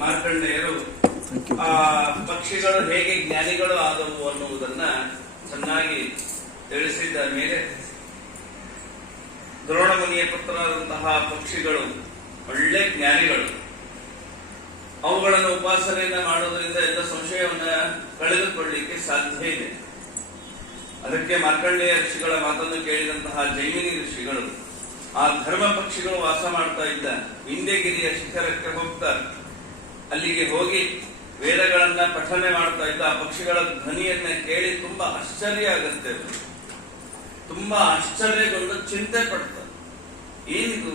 ಮಾರ್ಕಂಡೇಯರು ಆ ಪಕ್ಷಿಗಳು ಹೇಗೆ ಜ್ಞಾನಿಗಳು ಆದವು ಅನ್ನುವುದನ್ನ ಚೆನ್ನಾಗಿ ತಿಳಿಸಿದ ಮೇಲೆ ದ್ರೋಣಮುನಿಯ ಪುತ್ರರಾದಂತಹ ಪಕ್ಷಿಗಳು ಒಳ್ಳೆ ಜ್ಞಾನಿಗಳು. ಅವುಗಳನ್ನು ಉಪಾಸನೆಯನ್ನ ಮಾಡೋದ್ರಿಂದ ಎಲ್ಲ ಸಂಶಯವನ್ನ ಕಳೆದುಕೊಳ್ಳಲಿಕ್ಕೆ ಸಾಧ್ಯ ಇದೆ. ಅದಕ್ಕೆ ಮಾರ್ಕಂಡೇಯ ಋಷಿಗಳ ಮಾತನ್ನು ಕೇಳಿದಂತಹ ಜೈಮಿನಿ ಋಷಿಗಳು ಆ ಧರ್ಮ ಪಕ್ಷಿಗಳು ವಾಸ ಮಾಡ್ತಾ ಇದ್ದ ವಿಂಧ್ಯಗಿರಿಯ ಶಿಖರಕ್ಕೆ ಹೋಗ್ತಾರೆ. ಅಲ್ಲಿಗೆ ಹೋಗಿ ವೇದಗಳನ್ನ ಪಠನೆ ಮಾಡ್ತಾ ಇದ್ದ ಆ ಪಕ್ಷಿಗಳ ಧ್ವನಿಯನ್ನ ಕೇಳಿ ತುಂಬಾ ಆಶ್ಚರ್ಯ ಆಗುತ್ತೆ. ತುಂಬಾ ಆಶ್ಚರ್ಯಗೊಂಡು ಚಿಂತೆ ಪಡ್ತಾರೆ. ಏನಿದು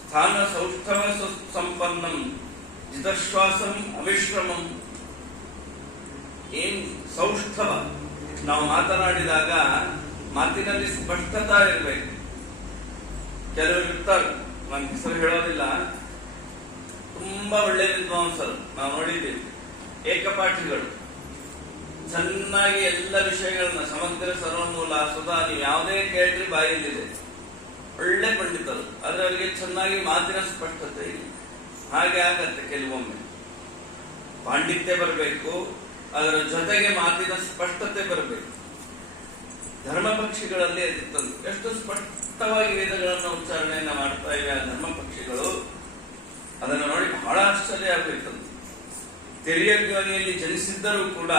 ಸ್ಥಾನ ಸೌಷ್ಠವ ಸಂಪನ್ನಂ ಜಿತಶ್ವಾಸಂ ಅವಿಶ್ರಮಂ. ಏನ್ ಸೌಷ್ಠವ, ನಾವು ಮಾತನಾಡಿದಾಗ ಮಾತಿನಲ್ಲಿ ಸ್ಪಷ್ಟತಾ ಇರಬೇಕು. ಕೆಲವರು ಇರ್ತಾರೆ, ನನ್ನ ಹೆಸರು ಹೇಳೋದಿಲ್ಲ, ತುಂಬಾ ಒಳ್ಳೆ ವಿದ್ವಾಂಸರು ನಾವು ನೋಡಿದ್ದೀವಿ, ಏಕಪಾಠಿಗಳು, ಚೆನ್ನಾಗಿ ಎಲ್ಲ ವಿಷಯಗಳನ್ನ ಸಮಗ್ರ ಸರ್ವಮೂಲ ಸುಧಾ ನೀವು ಯಾವುದೇ ಕೇಳ್ರಿ ಬಾಯಲ್ಲಿದೆ, ಒಳ್ಳೆ ಪಂಡಿತರು. ಆದ್ರೆ ಅವರಿಗೆ ಚೆನ್ನಾಗಿ ಮಾತಿನ ಸ್ಪಷ್ಟತೆ ಇಲ್ಲ. ಹಾಗೆ ಆಗತ್ತೆ ಕೆಲವೊಮ್ಮೆ. ಪಾಂಡಿತ್ಯ ಬರಬೇಕು, ಅದರ ಜೊತೆಗೆ ಮಾತಿನ ಸ್ಪಷ್ಟತೆ ಬರಬೇಕು. ಧರ್ಮ ಪಕ್ಷಿಗಳಲ್ಲಿ ಅದಿತ್ತಂದು ಎಷ್ಟು ಸ್ಪಷ್ಟವಾಗಿ ವೇದಗಳನ್ನ ಉಚ್ಚಾರಣೆಯನ್ನ ಮಾಡ್ತಾ ಇವೆ ಆ ಧರ್ಮ ಪಕ್ಷಿಗಳು. ಅದನ್ನು ನೋಡಿ ಬಹಳ ಆಶ್ಚರ್ಯ ಆಗಬೇಕಂತ. ತೆರಿಯಜ್ಞಾನಿಯಲ್ಲಿ ಜನಿಸಿದ್ದರೂ ಕೂಡ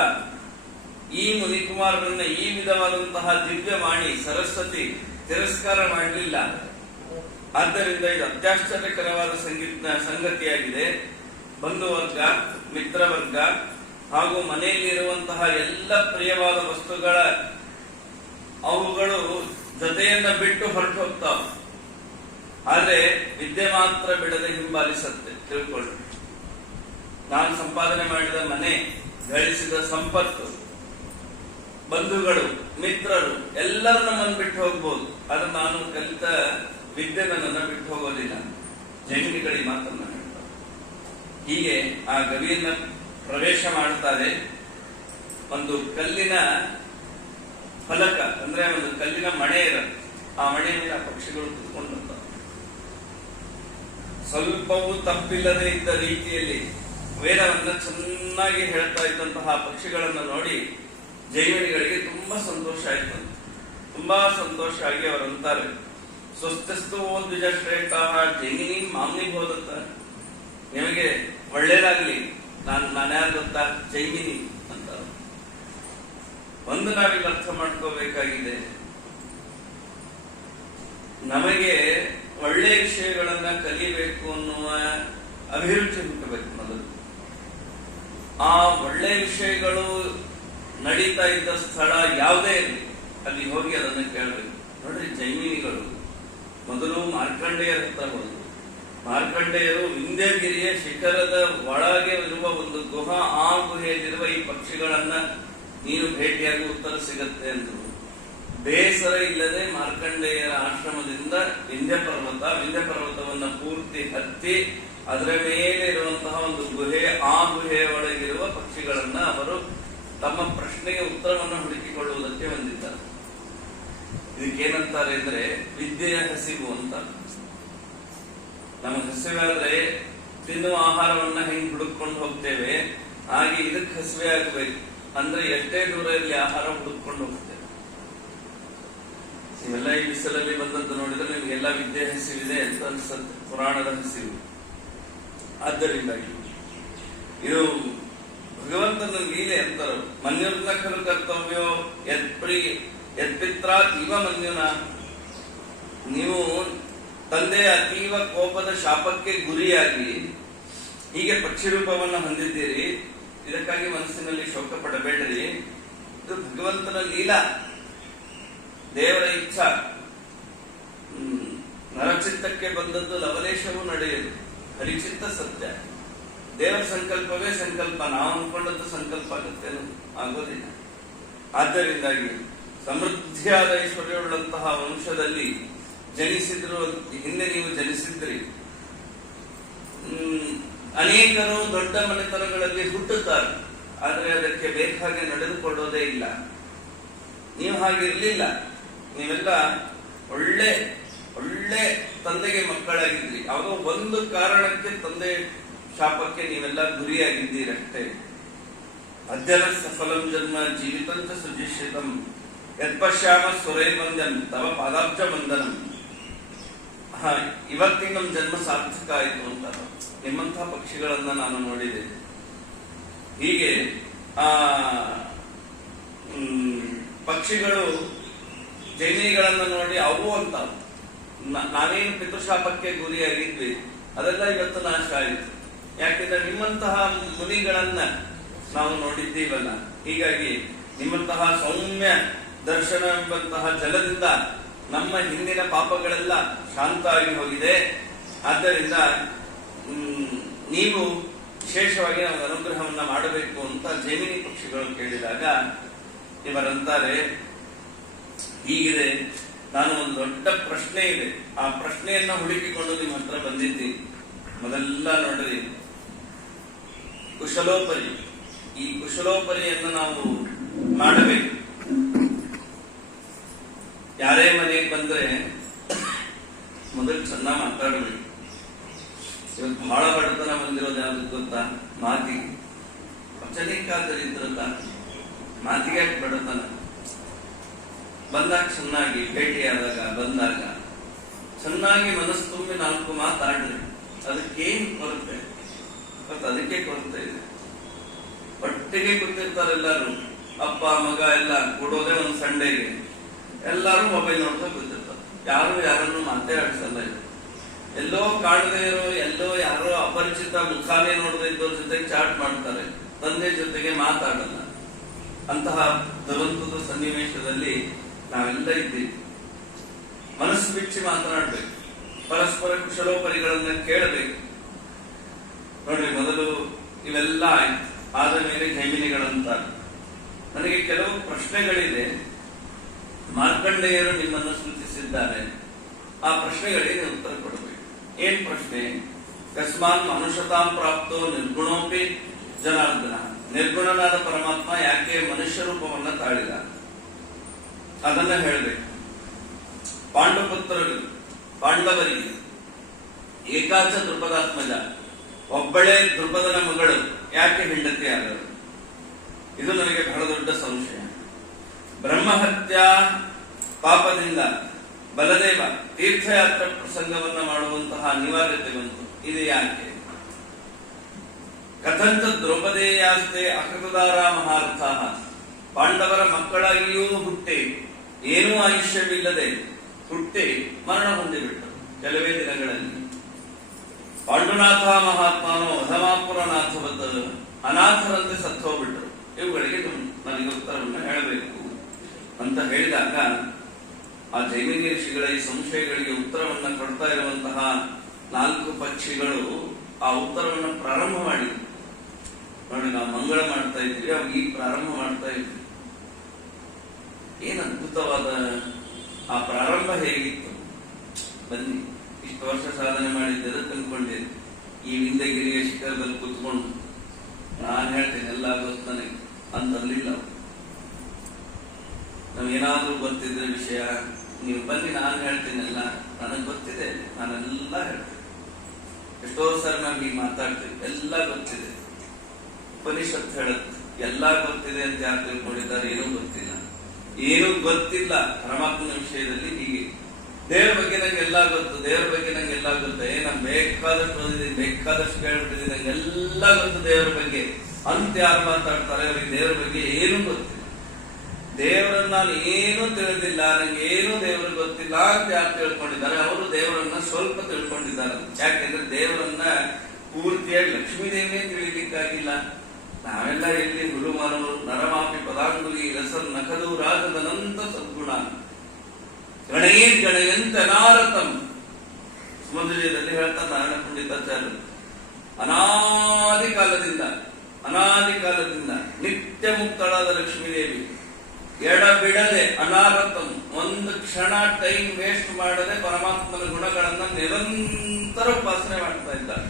ಈ ಮುನಿಕುಮಾರರನ್ನ ಈ ವಿಧವಾದಂತಹ ದಿವ್ಯವಾಣಿ ಸರಸ್ವತಿ ತಿರಸ್ಕಾರ ಮಾಡಲಿಲ್ಲ. ಆದ್ದರಿಂದ ಇದು ಅತ್ಯಾಶ್ಚರ್ಯಕರವಾದ ಸಂಗತಿಯಾಗಿದೆ. ಬಂಧುವರ್ಗ, ಮಿತ್ರವರ್ಗ ಹಾಗೂ ಮನೆಯಲ್ಲಿ ಇರುವಂತಹ ಎಲ್ಲ ಪ್ರಿಯವಾದ ವಸ್ತುಗಳ ಅವುಗಳು ಜೊತೆಯನ್ನ ಬಿಟ್ಟು ಹೊರಟು ಹೋಗ್ತಾವ. ಆದ್ರೆ ವಿದ್ಯೆ ಮಾತ್ರ ಬಿಡದೆ ಹಿಂಬಾಲಿಸತ್ತೆ. ತಿಳ್ಕೊಳ್ಳಿ, ನಾನು ಸಂಪಾದನೆ ಮಾಡಿದ ಮನೆ, ಗಳಿಸಿದ ಸಂಪತ್ತು, ಬಂಧುಗಳು, ಮಿತ್ರರು ಎಲ್ಲರೂ ನಮ್ಮನ್ನು ಬಿಟ್ಟು ಹೋಗ್ಬೋದು. ಆದ್ರೆ ನಾನು ಕಲಿತ ವಿದ್ಯೆ ನನ್ನನ್ನು ಬಿಟ್ಟು ಹೋಗೋದಿಲ್ಲ. ಜೈಮಿನಿಗಳಿಗೆ ಮಾತನ್ನ ಹೇಳ್ತಾರೆ. ಹೀಗೆ ಆ ಗವಿಯನ್ನ ಪ್ರವೇಶ ಮಾಡ್ತಾರೆ. ಒಂದು ಕಲ್ಲಿನ ಫಲಕ ಅಂದ್ರೆ ಒಂದು ಕಲ್ಲಿನ ಮಣೆ ಇರುತ್ತೆ. ಆ ಮಣೆ ಮೇಲೆ ಆ ಪಕ್ಷಿಗಳು ಕುತ್ಕೊಂಡಿರ್ತಾವೆ. ಸ್ವಲ್ಪವೂ ತಪ್ಪಿಲ್ಲದೆ ಇದ್ದ ರೀತಿಯಲ್ಲಿ ವೇದವನ್ನ ಚೆನ್ನಾಗಿ ಹೇಳ್ತಾ ಇದ್ದಂತಹ ಪಕ್ಷಿಗಳನ್ನು ನೋಡಿ ಜೈಮಿನಿಗಳಿಗೆ ತುಂಬಾ ಸಂತೋಷ ಆಯ್ತು. ತುಂಬಾ ಸಂತೋಷ ಆಗಿ ಅವರಂತಾರೆ, ಸ್ವಸ್ಥಸ್ತು ದ್ವಿಜ ಶ್ರೇಷ್ಠ ಜೈಮಿನಿ ಮಾಮ್ನಿ ಬೋಧತ್ತ. ನಿಮಗೆ ಒಳ್ಳೇದಾಗ್ಲಿ, ನಾನ್ಯಾರು ಗೊತ್ತಾ, ಜೈಮಿನಿ ಅಂತ. ಒಂದು ನಾವಿಲ್ಲಿ ಅರ್ಥ ಮಾಡ್ಕೋಬೇಕಾಗಿದೆ, ನಮಗೆ ಒಳ್ಳೆ ವಿಷಯಗಳನ್ನ ಕಲಿಬೇಕು ಅನ್ನುವ ಅಭಿರುಚಿ ಹುಟ್ಟಬೇಕು ಮೊದಲು. ಆ ಒಳ್ಳೆ ವಿಷಯಗಳು ನಡೀತಾ ಇದ್ದ ಸ್ಥಳ ಯಾವುದೇ ಇರಲಿ, ಅಲ್ಲಿ ಹೋಗಿ ಅದನ್ನು ಕೇಳಬೇಕು. ನೋಡ್ರಿ, ಜೈಮಿನಿಗಳು ಮೊದಲು ಮಾರ್ಕಂಡೇಯರ ಹತ್ರ ಹೋದ್ರು. ಮಾರ್ಕಂಡೇಯರು ವಿಂಧ್ಯಗಿರಿಯ ಶಿಖರದ ಒಳಗೆ ಇರುವ ಒಂದು ಗುಹಾ, ಆ ಗುಹೆಯಲ್ಲಿರುವ ಈ ಪಕ್ಷಿಗಳನ್ನ ನೀನು ಭೇಟಿಯಾಗಿ ಉತ್ತರ ಸಿಗತ್ತೆ ಅಂದ್ರು. ಬೇಸರ ಇಲ್ಲದೆ ಮಾರ್ಕಂಡೇಯರ ಆಶ್ರಮದಿಂದ ವಿಂಧ್ಯ ಪರ್ವತವನ್ನ ಪೂರ್ತಿ ಹತ್ತಿ ಅದರ ಮೇಲೆ ಇರುವಂತಹ ಒಂದು ಗುಹೆ, ಆ ಗುಹೆಯ ಒಳಗಿರುವ ಪಕ್ಷಿಗಳನ್ನ ಅವರು ತಮ್ಮ ಪ್ರಶ್ನೆಗೆ ಉತ್ತರವನ್ನು ಹುಡುಕಿಕೊಳ್ಳುವುದಕ್ಕೆ ಬಂದಿದ್ದಾರೆ. ಇದಕ್ಕೇನಂತಾರೆ ಅಂದ್ರೆ ವಿದ್ಯೆಯ ಹಸಿವು ಅಂತ. ನಮಗೆ ಹಸಿವಾದ್ರೆ ತಿನ್ನುವ ಆಹಾರವನ್ನ ಹೆಂಗ್ ಹುಡುಕೊಂಡು ಹೋಗ್ತೇವೆ, ಹಾಗೆ ಇದಕ್ಕೆ ಹಸಿವೆ ಆಗಬೇಕು. ಅಂದ್ರೆ ಎಷ್ಟೇ ದೂರ ಇರಲಿ ಆಹಾರ ಹುಡುಕೊಂಡು ಹೋಗ್ತೇವೆ. ನೀವೆಲ್ಲ ಈ ಬಿಸಿಲಲ್ಲಿ ಬಂದದ್ದು ನೋಡಿದ್ರೆ ನಿಮ್ಗೆಲ್ಲ ವಿದ್ಯೆ ಹಸಿವಿದೆ ಅಂತ ಅನ್ಸುತ್ತೆ, ಪುರಾಣದ ಹಸಿವು. ಆದ್ದರಿಂದಾಗಿ ಇದು ಭಗವಂತನ ಲೀಲೆ ಅಂತಾರೆ. ಮನ್ಯುರ್ನ ಖಲು ಕರ್ತವ್ಯೋ ಯತ್ಪಿತ್ರಾತ್ ಇವ ಮನ್ಯುನ. ನೀವು ತಂದೆಯ ಅತೀವ ಕೋಪದ ಶಾಪಕ್ಕೆ ಗುರಿಯಾಗಿ ಹೀಗೆ ಪಕ್ಷಿ ರೂಪವನ್ನು ಹೊಂದಿದ್ದೀರಿ. ಇದಕ್ಕಾಗಿ ಮನಸ್ಸಿನಲ್ಲಿ ಶೋಕ ಪಡಬೇಡ್ರಿ. ಇದು ಭಗವಂತನ ಲೀಲಾ, ದೇವರ ಇಚ್ಛಾ. ನರಚಿತ್ತಕ್ಕೆ ಬಂದದ್ದು ಲವಲೇಶವೂ ನಡೆಯದು, ಹರಿಚಿತ್ತ ಸತ್ಯ. ದೇವರ ಸಂಕಲ್ಪವೇ ಸಂಕಲ್ಪ. ನಾವು ಅಂದ್ಕೊಂಡದ್ದು ಸಂಕಲ್ಪ ಆಗುತ್ತೇನು? ಆಗೋದಿಲ್ಲ. ಆದ್ದರಿಂದಾಗಿ ಸಮೃದ್ಧಿಯಾದ ಐಶ್ವರ್ಯವುಳ್ಳಂತಹ ವಂಶದಲ್ಲಿ ಜನಿಸಿದ್ರು. ಹಿಂದೆ ನೀವು ಜನಿಸಿದ್ರಿ. ಅನೇಕರು ದೊಡ್ಡ ಮನೆತನಗಳಲ್ಲಿ ಹುಟ್ಟುತ್ತಾರೆ, ಆದರೆ ಅದಕ್ಕೆ ಬೇಕಾಗಿ ನಡೆದುಕೊಳ್ಳೋದೇ ಇಲ್ಲ. ನೀವು ಹಾಗಿರ್ಲಿಲ್ಲ. ನೀವೆಲ್ಲ ಒಳ್ಳೆ ತಂದೆಗೆ ಮಕ್ಕಳಾಗಿದ್ರಿ. ಯಾವುದೋ ಒಂದು ಕಾರಣಕ್ಕೆ ತಂದೆ ಶಾಪಕ್ಕೆ ನೀವೆಲ್ಲ ಗುರಿಯಾಗಿದ್ದೀರಷ್ಟೇ. ಅದ್ಯನ ಸಫಲಂ ಜನ್ಮ ಜೀವಿತಂತ ಸುಜಿಷ್ಯತಂ ಯತ್ಪಶ್ಯಾಮ ಸುರೈರ್ವಂದ್ಯಂ ತವ ಪಾದಾಬ್ಜ ವಂದನಂ. ಇವತ್ತಿನ ನಮ್ಮ ಜನ್ಮ ಸಾರ್ಥಕ ಆಯಿತು ಅಂತ ನಿಮ್ಮಂತಹ ಪಕ್ಷಿಗಳನ್ನ ನಾನು ನೋಡಿದೆ. ಹೀಗೆ ಆ ಪಕ್ಷಿಗಳು ಜೈನಿಗಳನ್ನ ನೋಡಿ ಅವು ಅಂತ ನಾವೇನು ಪಿತೃಶಾಪಕ್ಕೆ ಗುರಿಯಾಗಿದ್ವಿ ಅದೆಲ್ಲ ಇವತ್ತು ನಾಶ ಆಯಿತು. ಯಾಕೆಂದ್ರೆ ನಿಮ್ಮಂತಹ ಮುನಿಗಳನ್ನ ನಾವು ನೋಡಿದ್ದೀವಲ್ಲ. ಹೀಗಾಗಿ ನಿಮ್ಮಂತಹ ಸೌಮ್ಯ ದರ್ಶನ ಎಂಬಂತಹ ಜಲದಿಂದ ನಮ್ಮ ಹಿಂದಿನ ಪಾಪಗಳೆಲ್ಲ ಶಾಂತ ಆಗಿ ಹೋಗಿದೆ. ಆದ್ದರಿಂದ ನೀವು ವಿಶೇಷವಾಗಿ ನಮಗೆ ಅನುಗ್ರಹವನ್ನ ಮಾಡಬೇಕು ಅಂತ ಜೈಮಿನಿ ಪಕ್ಷಿಗಳು ಕೇಳಿದಾಗ ಇವರಂತಾರೆ, ಹೀಗಿದೆ, ನಾನು ಒಂದು ದೊಡ್ಡ ಪ್ರಶ್ನೆ ಇದೆ, ಆ ಪ್ರಶ್ನೆಯನ್ನ ಹುಡುಕಿಕೊಂಡು ನಿಮ್ಮ ಹತ್ರ ಬಂದಿದ್ದೀನಿ. ಮೊದಲೆಲ್ಲ ನೋಡ್ರಿ, ಕುಶಲೋಪರಿ, ಈ ಕುಶಲೋಪರಿಯನ್ನು ನಾವು ಮಾಡಬೇಕು. ಯಾರೇ ಮನೆಗೆ ಬಂದ್ರೆ ಮೊದಲು ಚೆನ್ನಾಗಿ ಮಾತಾಡಬೇಕು. ಇವತ್ತು ಬಹಳ ಬಡತನ ಬಂದಿರೋದು ಯಾವ್ದು ಗೊತ್ತಾ? ಮಾತಿಗೆ. ವಚನಿಕಾದರಿದ್ರಲ್ಲ, ಮಾತಿಗೆ ಯಾಕೆ ಬಡತನ? ಬಂದಾಗ ಚೆನ್ನಾಗಿ ಭೇಟಿಯಾದಾಗ ಬಂದಾಗ ಚೆನ್ನಾಗಿ ಮನಸ್ಸು ತುಂಬಿ 4 ಮಾತಾಡ್ರಿ. ಅದಕ್ಕೇನು ಕೊರತೆ? ಇವತ್ತು ಅದಕ್ಕೆ ಕೊರತೆ ಇದೆ. ಒಟ್ಟಿಗೆ ಕೂತಿರ್ತಾರೆ ಎಲ್ಲಾರು, ಅಪ್ಪ ಮಗ ಎಲ್ಲ ಕೊಡೋದೇ ಒಂದು ಸಂಡೆಗೆ, ಎಲ್ಲಾರು ಮೊಬೈಲ್ ನೋಡ್ತಾ ಕೂತಿರ್ತಾರೆ. ಯಾರು ಯಾರನ್ನು ಮಾತಾಡಿಸಲ್ಲ. ಎಲ್ಲೋ ಕಾಣದೇ ಇರೋ, ಎಲ್ಲೋ ಯಾರೋ ಅಪರಿಚಿತ ಮುಖಾನೇ ನೋಡದೇ ಇದ್ದವ್ರ ಜೊತೆ ಚಾಟ್ ಮಾಡ್ತಾರೆ, ತಂದೆ ಜೊತೆಗೆ ಮಾತಾಡಲ್ಲ. ಅಂತಹ ದುರಂತದ ಸನ್ನಿವೇಶದಲ್ಲಿ ನಾವೆಲ್ಲ ಇದ್ದೀವಿ. ಮನಸ್ಸು ಬಿಚ್ಚಿ ಮಾತನಾಡ್ಬೇಕು, ಪರಸ್ಪರ ಕುಶಲೋಪರಿಗಳನ್ನ ಕೇಳಬೇಕು. ನೋಡ್ರಿ, ಮೊದಲು ಇವೆಲ್ಲ ಆಯ್ತು, ಆದ ಮೇಲೆ ಜೈಮಿನಿಗಳಂತ ನನಗೆ ಕೆಲವು ಪ್ರಶ್ನೆಗಳಿದೆ. ಮಾರ್ಕಂಡೇಯರು ನಿಮ್ಮನ್ನು ಸೂಚಿಸಿದ್ದಾರೆ. ಆ ಪ್ರಶ್ನೆಗಳಿಗೆ ಉತ್ತರ ಕೊಡಬೇಕು. ಏನ್ ಪ್ರಶ್ನೆ? ಕಸ್ಮಾನ್ ಮನುಷ್ಯತಾಂ ಪ್ರಾಪ್ತೋ ನಿರ್ಗುಣೋಪಿ ಜನಾರ್ದನ. ನಿರ್ಗುಣನಾದ ಪರಮಾತ್ಮ ಯಾಕೆ ಮನುಷ್ಯ ರೂಪವನ್ನ ತಾಳಿದ? ಅದನ್ನ ಹೇಳಬೇಕು. ಪಾಂಡುಪುತ್ರರು, ಪಾಂಡವರಿಗೆ ಏಕಾಚ ದೃಪದಾತ್ಮಜ, ಒಬ್ಬಳೇ ದೃಪದನ ಮಗಳು ಯಾಕೆ ಹೆಂಡತಿ ಆದರು? ಇದು ನನಗೆ ಬಹಳ ದೊಡ್ಡ ಸಂಶಯ. ಬ್ರಹ್ಮಹತ್ಯ ಪಾಪದಿಂದ ಬಲದೇವ ತೀರ್ಥಯಾತ್ರಾ ಪ್ರಸಂಗವನ್ನ ಮಾಡುವಂತಹ ಅನಿವಾರ್ಯತೆ ಬಂತು. ಇದು ಯಾಕೆ? ಕಥಂತ ದ್ರೌಪದೇಯಾಸ್ತೆ ಅಕೃತದಾರ ಮಹಾರ್ಥ. ಪಾಂಡವರ ಮಕ್ಕಳಾಗಿಯೂ ಹುಟ್ಟಿ ಏನೂ ಆಯುಷ್ಯವಿಲ್ಲದೆ ಹುಟ್ಟಿ ಮರಣ ಹೊಂದಿಬಿಟ್ಟರು ಕೆಲವೇ ದಿನಗಳಲ್ಲಿ. ಪಾಂಡುನಾಥ ಮಹಾತ್ಮನೋ ಅಧಮಾಪುರನಾಥವತ, ಅನಾಥರಂತೆ ಸತ್ತೋಗ್ಬಿಟ್ರು. ಇವುಗಳಿಗೆ ನನಗೆ ಉತ್ತರವನ್ನು ಹೇಳಬೇಕು ಅಂತ ಹೇಳಿದಾಗ ಆ ಜೈಮಿನಿ ಋಷಿಗಳ ಈ ಸಂಶಯಗಳಿಗೆ ಉತ್ತರವನ್ನ ಕೊಡ್ತಾ ಇರುವಂತಹ 4 ಪಕ್ಷಿಗಳು ಆ ಉತ್ತರವನ್ನು ಪ್ರಾರಂಭ ಮಾಡಿದ್ರು. ನೋಡಿ, ನಾವು ಮಂಗಳ ಮಾಡ್ತಾ ಇದ್ವಿ, ಅವಾಗ ಈಗ ಪ್ರಾರಂಭ ಮಾಡ್ತಾ ಇದ್ವಿ. ಏನ್ ಅದ್ಭುತವಾದ ಆ ಪ್ರಾರಂಭ ಹೇಗಿತ್ತು! ಬನ್ನಿ, ಇಷ್ಟು ವರ್ಷ ಸಾಧನೆ ಮಾಡಿದ್ದರೆ ತಂದ್ಕೊಂಡಿದ್ದೆ ಈ ವಿಂಧ್ಯಗಿರಿಯ ಶಿಖರದಲ್ಲಿ ಕೂತ್ಕೊಂಡು ನಾನು ಹೇಳ್ತೇನೆ ಎಲ್ಲ ಗೊತ್ತು ನನಗೆ ಅಂತಲ್ಲಿಲ್ಲ. ನಮ್ಗೇನಾದ್ರೂ ಗೊತ್ತಿದ್ರೆ ವಿಷಯ ನೀವು ಬನ್ನಿ, ನಾನು ಹೇಳ್ತೀನಲ್ಲ, ನನಗೆ ಗೊತ್ತಿದೆ, ನಾನೆಲ್ಲ ಹೇಳ್ತೇನೆ. ಎಷ್ಟೋ ಸರ್ ನಾವು ಹೀಗೆ ಮಾತಾಡ್ತೇವೆ, ಎಲ್ಲ ಗೊತ್ತಿದೆ. ಉಪನಿಷತ್ತು ಹೇಳುತ್ತೆ ಎಲ್ಲ ಗೊತ್ತಿದೆ ಅಂತ ಯಾರು ತಿಳ್ಕೊಂಡಿದ್ದಾರೆ? ಏನೂ ಗೊತ್ತಿಲ್ಲ, ಏನೂ ಗೊತ್ತಿಲ್ಲ ಪರಮಾತ್ಮನ ವಿಷಯದಲ್ಲಿ. ಹೀಗೆ ದೇವರ ಬಗ್ಗೆ ನಂಗೆ ಎಲ್ಲ ಗೊತ್ತು, ದೇವರ ಬಗ್ಗೆ ನಂಗೆ ಎಲ್ಲ ಗೊತ್ತು, ನಾನು ಬೇಕಾದಷ್ಟು ಓದಿದ್ದೀನಿ, ಬೇಕಾದಷ್ಟು ಕೇಳ್ಬಿಟ್ಟಿದ್ದೀನಿ, ನಂಗೆಲ್ಲ ಗೊತ್ತು ದೇವರ ಬಗ್ಗೆ ಅಂತ ಯಾರು ಮಾತಾಡ್ತಾರೆ? ಅವರಿಗೆ ದೇವರ ಬಗ್ಗೆ ಏನೂ ಗೊತ್ತಿಲ್ಲ. ದೇವರನ್ನ ನಾನು ಏನೂ ತಿಳಿದಿಲ್ಲ, ನಂಗೆ ಏನೂ ದೇವರು ಗೊತ್ತಿಲ್ಲ ಅಂತ ಯಾರು ತಿಳ್ಕೊಂಡಿದ್ದಾರೆ? ಅವರು ದೇವರನ್ನ ಸ್ವಲ್ಪ ತಿಳ್ಕೊಂಡಿದ್ದಾರೆ. ಯಾಕೆಂದ್ರೆ ದೇವರನ್ನ ಪೂರ್ತಿಯಾಗಿ ಲಕ್ಷ್ಮೀದೇವಿನೇ ತಿಳಿಲಿಕ್ಕಾಗಿಲ್ಲ. ನಾವೆಲ್ಲ ಎಲ್ಲಿ ಗುರು ಮಾನವರು, ನರಮಾಪಿ ಪದಾಂಗುಲಿ ರಸನ್ ನಖದು ರಾಜದನಂತ ಸದ್ಗುಣ ಗಣಯೇನ್ ಗಣಯಂತ ಅನಾರತಂ. ಸುಮಧುರದಲ್ಲಿ ಹೇಳ್ತಾರೆ ನಾರಾಯಣ ಪಂಡಿತಾಚಾರ್ಯರು, ಅನಾದಿ ಕಾಲದಿಂದ ನಿತ್ಯ ಮುಕ್ತಳಾದ ಲಕ್ಷ್ಮೀದೇವಿ ಎಡಬಿಡದೆ ಅನಾರತಂ, ಒಂದು ಕ್ಷಣ ಟೈಮ್ ವೇಸ್ಟ್ ಮಾಡದೆ ಪರಮಾತ್ಮನ ಗುಣಗಳನ್ನ ನಿರಂತರ ಉಪಾಸನೆ ಮಾಡ್ತಾ ಇದ್ದಾರೆ.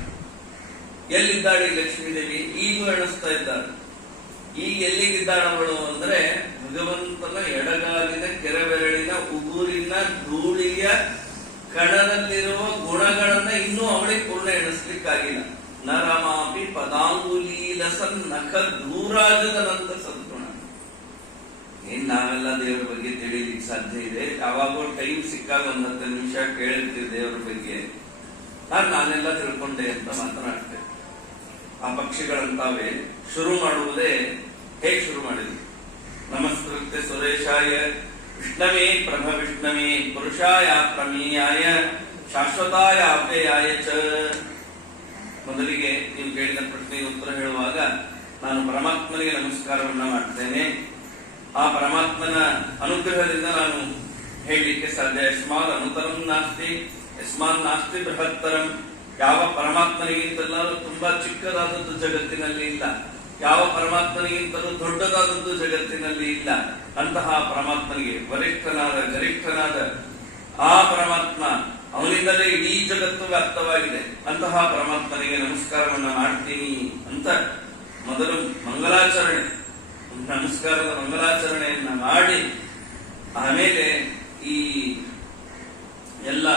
ಎಲ್ಲಿದ್ದಾಳೆ ಈ ಲಕ್ಷ್ಮೀದೇವಿ? ಈಗೂ ಎಣಿಸ್ತಾ ಇದ್ದಾಳೆ. ಈಗ ಎಲ್ಲಿಗಿದ್ದಾಳವಳು ಅಂದ್ರೆ ಭಗವಂತನ ಎಡಗಾಲಿನ ಕೆರೆಬೆರಳಿನ ಉಗುರಿನ ಧೂಳಿಯ ಕಣದಲ್ಲಿರುವ ಗುಣಗಳನ್ನ ಇನ್ನೂ ಅವಳಿಗೆ ಪೂರ್ಣ ಎಣಿಸ್ಲಿಕ್ಕಾಗಿಲ್ಲ. ನರಮಾಪಿ ಪದಾಂಗುಲೀಲಸನ್ ನಖ ದೂರಾಜದನಂತ ಸದ್ಗುಣ. ಏನ್ ನಾವೆಲ್ಲ ದೇವರ ಬಗ್ಗೆ ತಿಳಿಲಿಕ್ಕೆ ಸಾಧ್ಯ ಇದೆ? ಯಾವಾಗೋ ಟೈಮ್ ಸಿಕ್ಕಾಗ 10 ನಿಮಿಷ ಕೇಳಿರ್ತೀವಿ ದೇವರ ಬಗ್ಗೆ, ನಾನೆಲ್ಲ ತಿಳ್ಕೊಂಡೆ ಅಂತ ಮಾತನಾಡ್ತೇವೆ. ಆ ಪಕ್ಷಿಗಳಂತಾವೆ ಶುರು ಮಾಡುವುದೇ ಹೇಗೆ ಶುರು ಮಾಡಿದ್ವಿ? ನಮಸ್ಕೃತ್ಯ ಸುರೇಶಾಯ ವಿಷ್ಣವೇ ಪ್ರಭ ವಿಷ್ಣವೇ ಪುರುಷಾಯ ಪ್ರಮೇಯಾಯ ಶಾಶ್ವತಾಯ ಅವ್ಯಯಾಯ ಚ. ಮೊದಲಿಗೆ ನೀವು ಕೇಳಿದ ಪ್ರಶ್ನೆಗೆ ಉತ್ತರ ಹೇಳುವಾಗ ನಾನು ಪರಮಾತ್ಮನಿಗೆ ನಮಸ್ಕಾರವನ್ನ ಮಾಡ್ತೇನೆ. ಆ ಪರಮಾತ್ಮನ ಅನುಗ್ರಹದಿಂದ ನಾನು ಹೇಳಲಿಕ್ಕೆ ಸಾಧ್ಯ. ಯಸ್ಮಾತ್ ಅನುತರಂ ನಾಸ್ತಿ ಯಸ್ಮಾತ್ ನಾಸ್ತಿ ಬೃಹತ್ತರಂ. ಯಾವ ಪರಮಾತ್ಮನಿಗಿಂತಲೂ ತುಂಬಾ ಚಿಕ್ಕದಾದದ್ದು ಜಗತ್ತಿನಲ್ಲಿ ಇಲ್ಲ, ಯಾವ ಪರಮಾತ್ಮನಿಗಿಂತಲೂ ದೊಡ್ಡದಾದದ್ದು ಜಗತ್ತಿನಲ್ಲಿ ಇಲ್ಲ. ಅಂತಹ ಪರಮಾತ್ಮನಿಗೆ ವರಿಷ್ಠನಾದ ಗರಿಷ್ಠನಾದ ಆ ಪರಮಾತ್ಮ, ಅವನಿಂದಲೇ ಇಡೀ ಜಗತ್ತು ವ್ಯಾಪ್ತವಾಗಿದೆ. ಅಂತಹ ಪರಮಾತ್ಮನಿಗೆ ನಮಸ್ಕಾರವನ್ನ ಮಾಡ್ತೀನಿ ಅಂತ ಮೊದಲು ಮಂಗಲಾಚರಣೆ, ನಮಸ್ಕಾರದ ಮಂಗಲಾಚರಣೆಯನ್ನ ಮಾಡಿ ಆಮೇಲೆ ಈ ಎಲ್ಲ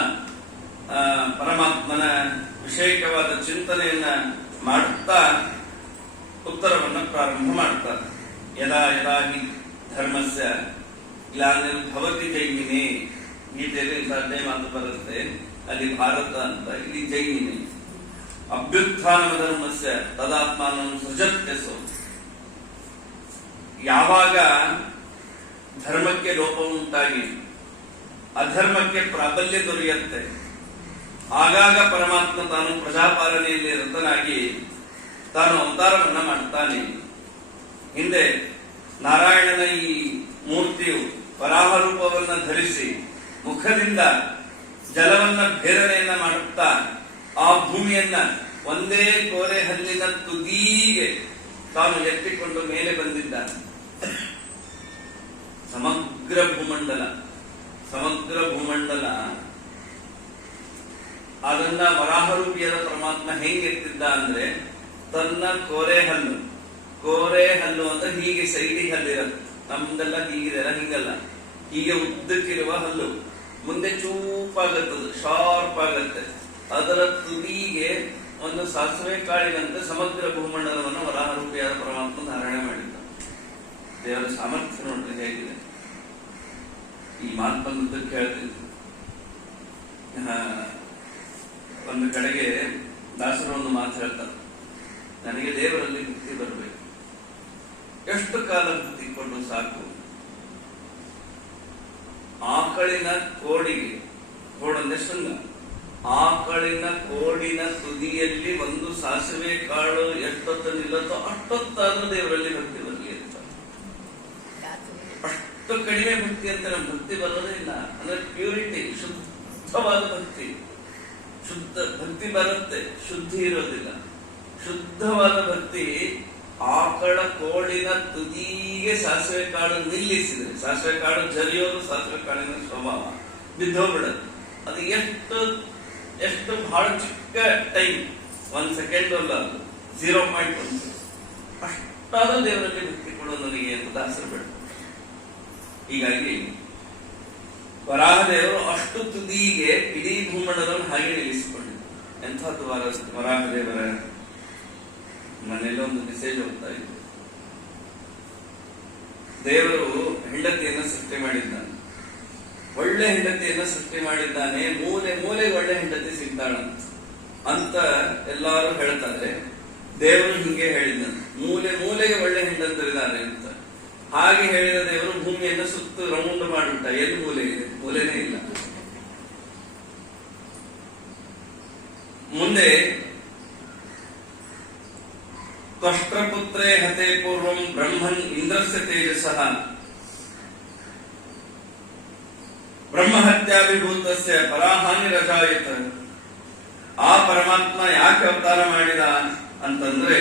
ಪರಮಾತ್ಮನ ವಿಷಯಕವಾದ ಚಿಂತನೆಯನ್ನ ಮಾಡುತ್ತಾ ಉತ್ತರವನ್ನ ಪ್ರಾರಂಭ ಮಾಡ್ತಾರೆ. ಯದಾ ಯದಾ ಹಿ ಧರ್ಮಸ್ಯ ಗ್ಲಾನಿರ್ಭವತಿ ಜೈಮಿನೇ. ಗೀತೆಯಲ್ಲಿ ಸಾಧ್ಯ ಮಾತು ಬರುತ್ತೆ, ಅಲ್ಲಿ ಭಾರತ ಅಂತ, ಇಲ್ಲಿ ಜೈಮಿನೇ. ಅಭ್ಯುತ್ಥಾನ ಧರ್ಮಸ್ಯ ತದಾತ್ಮಾನಂ ಸೃಜತ್ಯಸೋ. ಯಾವಾಗ ಧರ್ಮಕ್ಕೆ ಲೋಪ ಉಂಟಾಗಿ ಅಧರ್ಮಕ್ಕೆ ಪ್ರಾಬಲ್ಯ ದೊರೆಯುತ್ತೆ, ಆಗಾಗ ಪರಮಾತ್ಮ ತಾನು ಪ್ರಜಾಪಾಲನೆಯಲ್ಲಿ ರತನಾಗಿ ತಾನು ಅವತಾರವನ್ನ ಮಾಡ್ತಾನೆ. ಹಿಂದೆ ನಾರಾಯಣನ ಈ ಮೂರ್ತಿಯು ವರಾಹ ರೂಪವನ್ನ ಧರಿಸಿ ಮುಖದಿಂದ ಜಲವನ್ನ ಭೇದನೆಯನ್ನ ಮಾಡುತ್ತಾ ಆ ಭೂಮಿಯನ್ನ ಒಂದೇ ಕೋರೆ ಹಲ್ಲಿನ ತುದಿಗೆ ತಾನು ಎತ್ತಿಕೊಂಡು ಮೇಲೆ ಬಂದಿದ್ದಾನೆ. ಸಮಗ್ರ ಭೂಮಂಡಲ ಅದನ್ನ ವರಾಹರೂಪಿಯಾದ ಪರಮಾತ್ಮ ಹೆಂಗೆ ಎತ್ತಿದ್ದ ಅಂದ್ರೆ, ತನ್ನ ಕೋರೆ ಹಲ್ಲು ಅಂತ ಹೀಗೆ ಸೈಡಿಗೆ ಹಲ್ಲಿರುತ್ತೆ. ನಮ್ದೆಲ್ಲ ಹೀಗಿದೆಲ್ಲ, ಹಿಂಗಲ್ಲ, ಹೀಗೆ ಉದ್ದಕ್ಕಿರುವ ಹಲ್ಲು ಮುಂದೆ ಚೂಪಾಗತ್ತದು, ಶಾರ್ಪ್ ಆಗತ್ತೆ. ಅದರ ತುದಿಗೆ ಒಂದು ಸಾಸಿವೆ ಕಾಳಿನಂತೆ ಸಮಗ್ರ ಭೂಮಂಡಲವನ್ನು ವರಾಹರೂಪಿಯಾದ ಪರಮಾತ್ಮ ಧಾರಣೆ ಮಾಡಿದ್ದ. ದೇವರ ಸಾಮರ್ಥ್ಯ ನೋಡ್ರಿ ಹೇಗಿದೆ. ಈ ಮಾತು ಬಂದದ್ದಕ್ಕೆ ಹೇಳ್ತೀನಿ. ಒಂದು ಕಡೆಗೆ ದಾಸರು ಒಂದು ಮಾತು ಹೇಳ್ತಾರೆ, ನನಗೆ ದೇವರಲ್ಲಿ ಭಕ್ತಿ ಬರಬೇಕು. ಎಷ್ಟು ಕಾಲ ಭಕ್ತಿ ಕೊಂಡು ಸಾಕು? ಆಕಳಿನ ಕೋಡಿಗೆ, ಕೋಡಂದ್ರೆ ಶೃಂಗ, ಆಕಳಿನ ಕೋಡಿನ ತುದಿಯಲ್ಲಿ ಒಂದು ಸಾಸಿವೆ ಕಾಳು ಎಷ್ಟೊತ್ತು ನಿಲ್ಲತ್ತೋ ಅಷ್ಟೊತ್ತಾದ್ರೂ ದೇವರಲ್ಲಿ ಭಕ್ತಿ ಬರಲಿ ಅಂತ. ಅಷ್ಟು ಕಡಿಮೆ ಭಕ್ತಿ ಅಂತ ನಮ್ಗೆ ಭಕ್ತಿ ಬರೋದೇ ಇಲ್ಲ. ಅಂದ್ರೆ ಪ್ಯೂರಿಟಿ, ಶುದ್ಧವಾದ ಭಕ್ತಿ. ಶುದ್ಧ ಭಕ್ತಿ ಬರುತ್ತೆ, ಶುದ್ಧಿ ಇರೋದಿಲ್ಲ. ಶುದ್ಧವಾದ ಭಕ್ತಿ ಆಕಳ ಕೋಳಿನ ತುದಿಗೆ ಸಾಸಿವೆ ಕಾಳು ನಿಲ್ಲಿಸಿದ್ರೆ, ಸಾಸಿವೆ ಕಾಳು ಜರಿಯೋದು ಸಾಸಿವೆ ಕಾಳಿನ ಸ್ವಭಾವ, ಬಿದ್ದೋಗ್ಬಿಡತ್ತೆ. ಅದು ಎಷ್ಟು ಬಹಳ ಚಿಕ್ಕ ಟೈಮ್, 1 ಸೆಕೆಂಡ್ ಅಲ್ಲ, 0.1 ಅಷ್ಟಾದ ದೇವರಲ್ಲಿ ಭಕ್ತಿ ಕೊಡೋದು ನನಗೆ ಅಂತ ದಾಸರು ಬೇಡ. ಹೀಗಾಗಿ ವರಾಹದೇವರು ಅಷ್ಟು ತುದಿಗೆ ಇಡೀ ಭೂಮಂಡಲವನ್ನು ಹಾಗೆ ನಿಲ್ಲಿಸಿಕೊಂಡಿದ್ದರು. ಎಂಥದ್ದು ವರಾಹದೇವರ ಮನೆಯಲ್ಲೇ ಒಂದು ಮೆಸೇಜ್ ಹೋಗ್ತಾ ಇತ್ತು. ದೇವರು ಹೆಂಡತಿಯನ್ನ ಸೃಷ್ಟಿ ಮಾಡಿದ್ದಾನೆ, ಒಳ್ಳೆ ಹೆಂಡತಿಯನ್ನ ಸೃಷ್ಟಿ ಮಾಡಿದ್ದಾನೆ. ಮೂಲೆಗೆ ಒಳ್ಳೆ ಹೆಂಡತಿ ಸಿಗ್ತಾಳಂತ ಅಂತ ಎಲ್ಲಾರು ಹೇಳ್ತಾರೆ. ದೇವರು ಹಿಂಗೆ ಹೇಳಿದ್ದಾನೆ, ಮೂಲೆಗೆ ಒಳ್ಳೆ ಹೆಂಡತಿರಿದ್ದಾರೆ ಅಂತ. ಹಾಗೆ ಹೇಳಿದ ದೇವರು ಭೂಮಿಯನ್ನು ಸುತ್ತು ರೌಂಡ್ ಮಾಡಿಬಿಟ್ಟ. ಎಲ್ಲಿ ಮೂಲೆ ಇದೆ? ಮೂಲೆನೇ ಇಲ್ಲ. ಮುಂದೆ ತ್ವಷ್ಟ್ರಪುತ್ರೇ ಹತೆ ಪೂರ್ವಂ ಬ್ರಹ್ಮನ್ ಇಂದ್ರಸ್ಯ ತೇಜಸಃ ಬ್ರಹ್ಮಹತ್ಯಾಭಿಭೂತಸ್ಯ ಪರಾಹಾನಿರಜಾಯತ. ಆ ಪರಮಾತ್ಮ ಯಾಕೆ ಅವತಾರ ಮಾಡಿದ ಅಂತಂದ್ರೆ,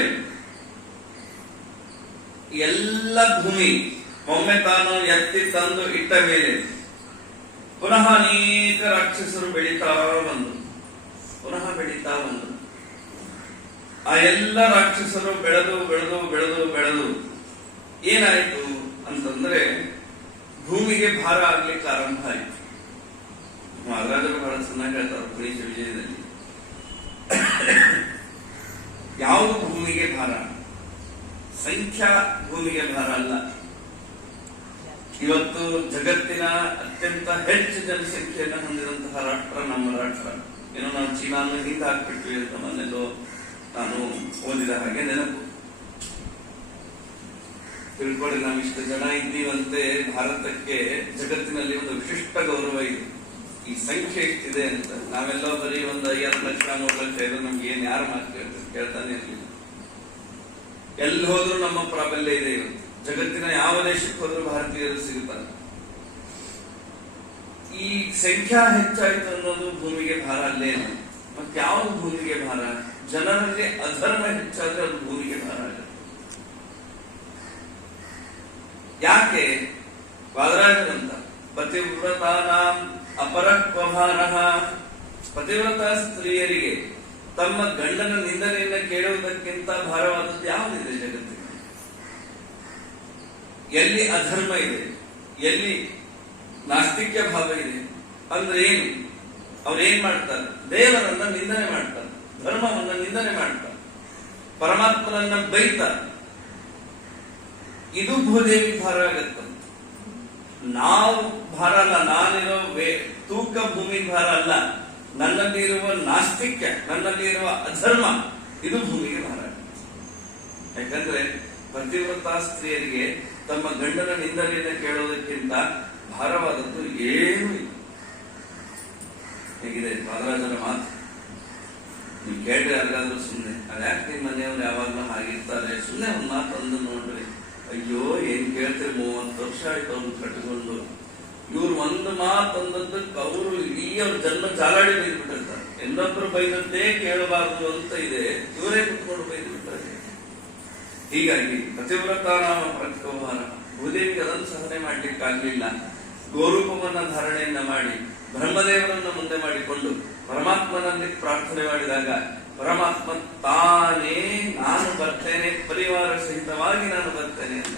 ಎಲ್ಲ ಭೂಮಿ ಒಮ್ಮೆ ತಾನು ಎತ್ತಿ ತಂದು ಇಟ್ಟ ಮೇಲೆ ಪುನಃ ಅನೇಕ ರಾಕ್ಷಸರು ಬೆಳೀತಾ ಬಂದು ಆ ಎಲ್ಲ ರಾಕ್ಷಸರು ಬೆಳೆದು ಏನಾಯ್ತು ಅಂತಂದ್ರೆ ಭೂಮಿಗೆ ಭಾರ ಆಗ್ಲಿಕ್ಕೆ ಆರಂಭ ಆಯ್ತು. ಮಹಾರಾಜರು ಬಹಳ ಚೆನ್ನಾಗಿ ಹೇಳ್ತಾರೆ ಪುಣೀಚ ವಿಜಯದಲ್ಲಿ. ಯಾವುದು ಭೂಮಿಗೆ ಭಾರ? ಸಂಖ್ಯಾ ಭೂಮಿಗೆ ಭಾರ ಅಲ್ಲ. ಇವತ್ತು ಜಗತ್ತಿನ ಅತ್ಯಂತ ಹೆಚ್ಚು ಜನಸಂಖ್ಯೆಯನ್ನು ಹೊಂದಿರುವಂತಹ ರಾಷ್ಟ್ರ ನಮ್ಮ ರಾಷ್ಟ್ರ. ಏನೋ ನಾವು ಚೀನಾವನ್ನು ಹಿಂದೆ ಹಾಕ್ಬಿಟ್ವಿ ಅಂತ ಮನೆಯಲ್ಲೋ ನಾನು ಓದಿದ ಹಾಗೆ ನೆನಪು. ತಿಳ್ಕೊಳ್ಳಿ, ನಾವು ಇಷ್ಟು ಜನ ಇದ್ದೀವಂತೆ, ಭಾರತಕ್ಕೆ ಜಗತ್ತಿನಲ್ಲಿ ಒಂದು ವಿಶಿಷ್ಟ ಗೌರವ ಇದೆ. ಈ ಸಂಖ್ಯೆ ಎಷ್ಟಿದೆ ಅಂತ ನಾವೆಲ್ಲ ಬರೀ ಒಂದು 5 ಲಕ್ಷ 3 ಲಕ್ಷ ಇರೋ ನಮ್ಗೆ ಏನ್ ಯಾರು ಮಾತು ಕೇಳ್ತಾನೆ ಇರಲಿಲ್ಲ. ಎಲ್ಲಿ ಹೋದ್ರು ನಮ್ಮ ಪ್ರಾಬಲ್ಯ ಇದೆ. ಇವತ್ತು ಜಗತ್ತಿನ ಯಾವ ದೇಶಕ್ಕೆ ಹೋದ್ರು ಭಾರತೀಯರು ಸಿಗುತ್ತಾರೆ. ಈ ಸಂಖ್ಯಾ ಹೆಚ್ಚಾಯಿತು ಅನ್ನೋದು ಭೂಮಿಗೆ ಭಾರ ಅಲ್ಲೇ. ಮತ್ತೆ ಯಾವುದು ಭೂಮಿಗೆ ಭಾರ? ಜನರಲ್ಲಿ ಅಧರ್ಮ ಹೆಚ್ಚಾದ್ರೆ ಅದು ಭೂಮಿಗೆ ಭಾರ ಆಗುತ್ತೆ. ಯಾಕೆ? ವಾದರಾಜರಂತ ಪತಿವ್ರತಾನಾಂ ಅಪರಕ್ವಭಾರಃ, ಪತಿವ್ರತ ಸ್ತ್ರೀಯರಿಗೆ ತಮ್ಮ ಗಂಡನ ನಿಂದನೆಯನ್ನು ಕೇಳುವುದಕ್ಕಿಂತ ಭಾರವಾದದ್ದು ಯಾವುದಿದೆ ಜಗತ್ತಿನ? ಎಲ್ಲಿ ಅಧರ್ಮ ಇದೆ, ಎಲ್ಲಿ ನಾಸ್ತಿಕ್ಯ ಭಾವ ಇದೆ ಅಂದ್ರೆ ಏನು? ಅವ್ರೇನ್ ಮಾಡ್ತಾರೆ? ದೇವರನ್ನ ನಿಂದನೆ ಮಾಡ್ತಾರೆ, ಧರ್ಮವನ್ನ ನಿಂದನೆ ಮಾಡ್ತಾರೆ, ಪರಮಾತ್ಮನನ್ನ ಬೈತಾರೆ. ಇದು ಭೂದೇವಿ ಭಾರ ಆಗತ್ತ. ನಾವು ಭಾರ ಅಲ್ಲ, ನಾನಿರೋ ತೂಕ ಭೂಮಿ ಭಾರ ಅಲ್ಲ, ನನ್ನಲ್ಲಿ ಇರುವ ನಾಸ್ತಿಕ್ಯ, ನನ್ನಲ್ಲಿ ಇರುವ ಅಧರ್ಮ, ಇದು ಭೂಮಿಗೆ ಭಾರ. ಯಾಕಂದ್ರೆ ಪತಿವ್ರತ ಸ್ತ್ರೀಯರಿಗೆ ತಮ್ಮ ಗಂಡನ ನಿಂದನೆಯನ್ನು ಕೇಳೋದಕ್ಕಿಂತ ಭಾರವಾದದ್ದು ಏನೂ ಇಲ್ಲ. ಹೇಗಿದೆ ವಾದರಾಜರ ಮಾತು? ನೀವು ಕೇಳ್ರಿ, ಯಾರಿಗಾದ್ರೂ ಸುಮ್ಮನೆ ಅದ್ಯಾಕೆ ನಿಮ್ಮ ಮನೆಯವ್ರು ಯಾವಾಗ್ಲೂ ಹಾಗಿರ್ತಾರೆ, ಸುಮ್ಮನೆ ಒಂದ್ ಮಾತು ಅಂದು ನೋಡ್ರಿ, ಅಯ್ಯೋ ಏನ್ ಕೇಳ್ತೀರಿ, 30 ವರ್ಷ ಆಯ್ತು ಅವ್ರು ಕಟ್ಕೊಂಡು, ಇವ್ರು ಒಂದು ಮಾತು ಅಂದದ್ದಕ್ಕೆ ಅವರು ಇಡೀ ಅವ್ರ ಜನ್ಮ ಚಾಲಾಡಿ ಬೈದು ಬಿಟ್ಟಿರ್ತಾರೆ. ಇನ್ನೊಬ್ರು ಬೈದದ್ದೇ ಕೇಳಬಾರದು ಅಂತ ಇದೆ, ಇವರೇ ಕುತ್ಕೊಂಡು ಬೈದು ಬಿಟ್ಟಾರೆ. ಹೀಗಾಗಿ ಪತಿವ್ರತ ನಾಮ ಪ್ರತ್ಯವಾರ ಭೂದೇವಿಗೆ ಅದನ್ನು ಸಹನೆ ಮಾಡ್ಲಿಕ್ಕಾಗ್ಲಿಲ್ಲ. ಗೋರೂಪವನ್ನ ಧಾರಣೆಯನ್ನ ಮಾಡಿ ಬ್ರಹ್ಮದೇವರನ್ನ ಮುಂದೆ ಮಾಡಿಕೊಂಡು ಪರಮಾತ್ಮನಲ್ಲಿ ಪ್ರಾರ್ಥನೆ ಮಾಡಿದಾಗ ಪರಮಾತ್ಮ ತಾನೇ ನಾನು ಬರ್ತೇನೆ, ಪರಿವಾರ ಸಹಿತವಾಗಿ ನಾನು ಬರ್ತೇನೆ ಅಂತ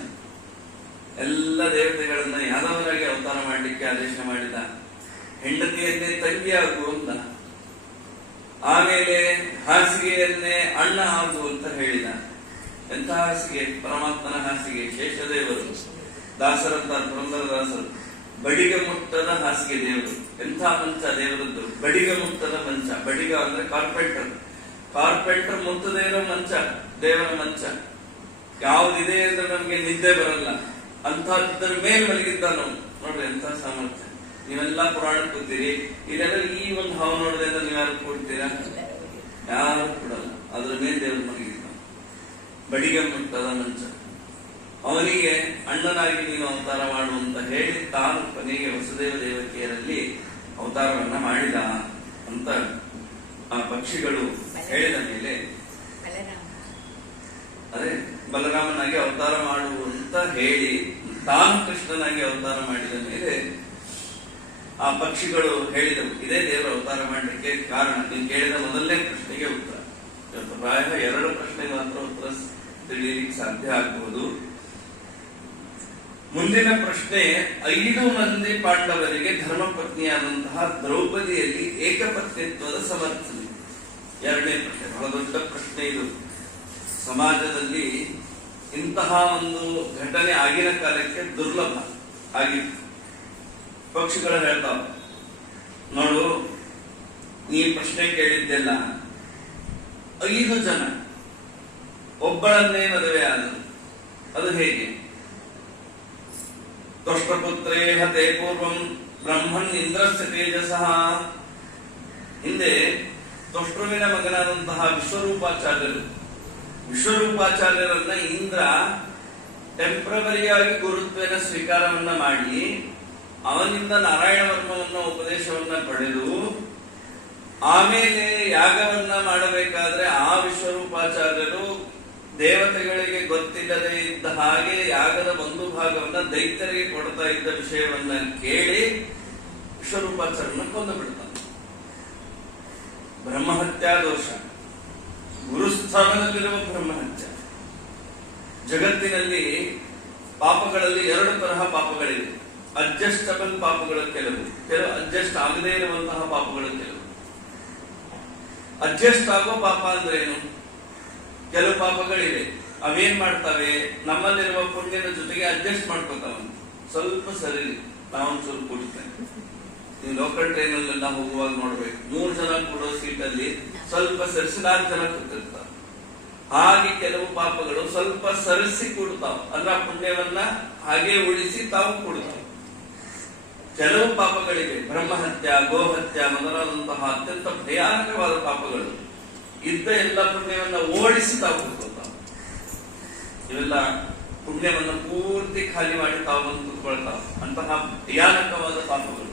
ಎಲ್ಲ ದೇವತೆಗಳನ್ನ ಯಾದವರಾಗಿ ಅವತಾರ ಮಾಡಲಿಕ್ಕೆ ಆದೇಶ ಮಾಡಿದ. ಹೆಂಡತಿಯನ್ನೇ ತಂಗಿಯಾಗು ಅಂತ, ಆಮೇಲೆ ಹಾಸಿಗೆಯನ್ನೇ ಅಣ್ಣ ಆಗು ಅಂತ ಹೇಳಿದ. ಎಂಥ ಹಾಸಿಗೆ? ಪರಮಾತ್ಮನ ಹಾಸಿಗೆ. ಶೇಷದೇವರು ದಾಸರಂತಾರೆ, ಪುರಂದರದಾಸರು, ಬಡಿಗ ಮುಟ್ಟದ ಹಾಸಿಗೆ ದೇವರು. ಎಂಥ ಮಂಚ ದೇವರದ್ದು, ಬಡಿಗ ಮುಟ್ಟದ ಮಂಚ. ಬಡಿಗ ಅಂದ್ರೆ ಕಾರ್ಪೆಂಟರ್, ಕಾರ್ಪೆಂಟರ್ ಮುಟ್ಟದೇ ಇರೋ ಮಂಚ ದೇವರ ಮಂಚ. ಯಾವುದಿದೆ ಅಂದ್ರೆ ನಮ್ಗೆ ನಿದ್ದೆ ಬರಲ್ಲ, ಅಂತದ್ರ ಮೇಲೆ ಮಲಗಿದ್ದಾನು. ನೋಡ್ರಿ ಎಂಥ ಸಾಮರ್ಥ್ಯ. ನೀವೆಲ್ಲ ಪುರಾಣ ಕೂತೀರಿ, ಇದೆಲ್ಲ ಈ ಒಂದು ಹಾವು ನೋಡದೆ ನೀವ್ಯಾರು ಕೊಡ್ತೀರಾ? ಯಾರು ಕೊಡಲ್ಲ. ಅದ್ರ ಮೇಲೆ ದೇವರು ಮಲಗಿದ್ದ. ಬಡಿಗೆ ಮುಟ್ಟದ ಮಂಚ. ಅವನಿಗೆ ಅಣ್ಣನಾಗಿ ನೀನು ಅವತಾರ ಮಾಡು ಅಂತ ಹೇಳಿ ತಾನು ಕೊನೆಗೆ ವಸುದೇವ ದೇವಕಿಯರಲ್ಲಿ ಅವತಾರವನ್ನ ಮಾಡಿದ ಅಂತ ಆ ಪಕ್ಷಿಗಳು ಹೇಳಿದ ಮೇಲೆ, ಅದೇ ಬಲರಾಮನಾಗಿ ಅವತಾರ ಮಾಡು ಅಂತ ಹೇಳಿ ತಾನು ಕೃಷ್ಣನಾಗಿ ಅವತಾರ ಮಾಡಿದ ಮೇಲೆ ಆ ಪಕ್ಷಿಗಳು ಹೇಳಿದವು, ಇದೇ ದೇವರು ಅವತಾರ ಮಾಡಲಿಕ್ಕೆ ಕಾರಣ. ನೀನು ಕೇಳಿದ ಮೊದಲನೇ ಪ್ರಶ್ನೆಗೆ ಉತ್ತರ. ಪ್ರಾಯ 2 ಪ್ರಶ್ನೆಗೆ ಮಾತ್ರ ಉತ್ತರ ತಿಳಿಯಲಿಕ್ಕೆ ಸಾಧ್ಯ ಆಗಬಹುದು. ಮುಂದಿನ ಪ್ರಶ್ನೆ, 5 ಮಂದಿ ಪಾಂಡವರಿಗೆ ಧರ್ಮಪತ್ನಿಯಾದಂತಹ ದ್ರೌಪದಿಯಲ್ಲಿ ಏಕಪತ್ನಿತ್ವದ ಸಮರ್ಥನೆ. 2ನೇ ಪ್ರಶ್ನೆ, ಬಹಳ ದೊಡ್ಡ ಪ್ರಶ್ನೆ ಇದು. ಸಮಾಜದಲ್ಲಿ ಇಂತಹ ಒಂದು ಘಟನೆ ಆಗಿನ ಕಾಲಕ್ಕೆ ದುರ್ಲಭ ಆಗಿತ್ತು. ಪಕ್ಷಿಗಳು ಹೇಳ್ತಾವ, ನೋಡು ನೀ ಪ್ರಶ್ನೆ ಕೇಳಿದ್ದೆಲ್ಲ 5 ಜನ ಒಬ್ಬಳನ್ನೇ ಮದುವೆ ಆದರು, ಅದು ಹೇಗೆ? ತ್ವಷ್ಟಪುತ್ರೇ ಹತೆ ಪೂರ್ವಂ ಬ್ರಹ್ಮನ್ ಇಂದ್ರಸ್ಯ ತೇಜಸಃ. ಹಿಂದೆ ತ್ವಷ್ಟೃವಿನ ಮಗನಾದಂತಹ ವಿಶ್ವರೂಪಾಚಾರ್ಯರನ್ನ ಇಂದ್ರ ಟೆಂಪ್ರವರಿಯಾಗಿ ಗುರುತ್ವನ ಸ್ವೀಕಾರವನ್ನ ಮಾಡಿ ಅವನಿಂದ ನಾರಾಯಣ ವರ್ಮವನ್ನ ಉಪದೇಶವನ್ನ ಪಡೆದು ಆಮೇಲೆ ಯಾಗವನ್ನ ಮಾಡಬೇಕಾದ್ರೆ ಆ ವಿಶ್ವರೂಪಾಚಾರ್ಯರು ದೇವತೆಗಳಿಗೆ ಗೊತ್ತಿಲ್ಲದೆ ಇದ್ದ ಹಾಗೆ ಯಾಗದ ಒಂದು ಭಾಗವನ್ನ ದೈತ್ಯರಿಗೆ ಕೊಡ್ತಾ ಇದ್ದ ವಿಷಯವನ್ನ ಕೇಳಿ ವಿಶ್ವರೂಪಾಚಾರ್ಯನ ಕೊಂದು ಬಿಡ್ತಾನೆ. ಬ್ರಹ್ಮಹತ್ಯಾ ದೋಷ, ಗುರುಸ್ಥಾನದಲ್ಲಿರುವ ಬ್ರಹ್ಮಹತ್ಯ. ಜಗತ್ತಿನಲ್ಲಿ ಪಾಪಗಳಲ್ಲಿ 2 ತರಹ ಪಾಪಗಳಿವೆ. ಅಡ್ಜಸ್ಟಬಲ್ ಪಾಪಗಳು ಕೆಲವು ಅಡ್ಜಸ್ಟ್ ಆಗದೇ ಇರುವಂತಹ ಪಾಪಗಳು ಕೆಲವು. ಅಡ್ಜಸ್ಟ್ ಆಗುವ ಪಾಪ ಅಂದ್ರೆ ಏನು? ಕೆಲವು ಪಾಪಗಳಿವೆ, ಅವೇನ್ ಮಾಡ್ತವೆ, ನಮ್ಮಲ್ಲಿರುವ ಪುಣ್ಯದ ಜೊತೆಗೆ ಅಡ್ಜಸ್ಟ್ ಮಾಡ್ಕೋತಾವ. ಸ್ವಲ್ಪ ಸರಿ ನಾವು ಒಂಚೂರು ಕೂಡ್ತೇವೆ. ನೀವು ಲೋಕಲ್ ಟ್ರೈನ್ ಅಲ್ಲೆಲ್ಲ ಹೋಗುವಾಗ ನೋಡ್ಬೇಕು, 3 ಜನ ಕೂಡೋ ಸೀಟಲ್ಲಿ ಸ್ವಲ್ಪ ಸರಿಸಿ 4 ಜನ ಕೂತಿರ್ತಾವ. ಹಾಗೆ ಕೆಲವು ಪಾಪಗಳು ಸ್ವಲ್ಪ ಸರಿಸಿ ಕೂಡ್ತಾವ, ಅಂದ್ರೆ ಆ ಪುಣ್ಯವನ್ನ ಹಾಗೆ ಉಳಿಸಿ ತಾವು ಕೂಡ್ತಾವ. ಕೆಲವು ಪಾಪಗಳಿವೆ, ಬ್ರಹ್ಮಹತ್ಯ, ಗೋಹತ್ಯ ಮೊದಲಾದಂತಹ ಅತ್ಯಂತ ಭಯಾನಕವಾದ ಪಾಪಗಳು ಇದ್ದ ಎಲ್ಲ ಪುಣ್ಯವನ್ನ ಓಡಿಸಿ ತಾವು ಕೂತ್ಕೊಳ್ತಾವ. ಇವೆಲ್ಲ ಪುಣ್ಯವನ್ನ ಪೂರ್ತಿ ಖಾಲಿ ಮಾಡಿ ತಾವು ಬಂದು ಕೂತ್ಕೊಳ್ತಾವ. ಅಂತಹ ಭಯಾನಕವಾದ ಪಾಪಗಳು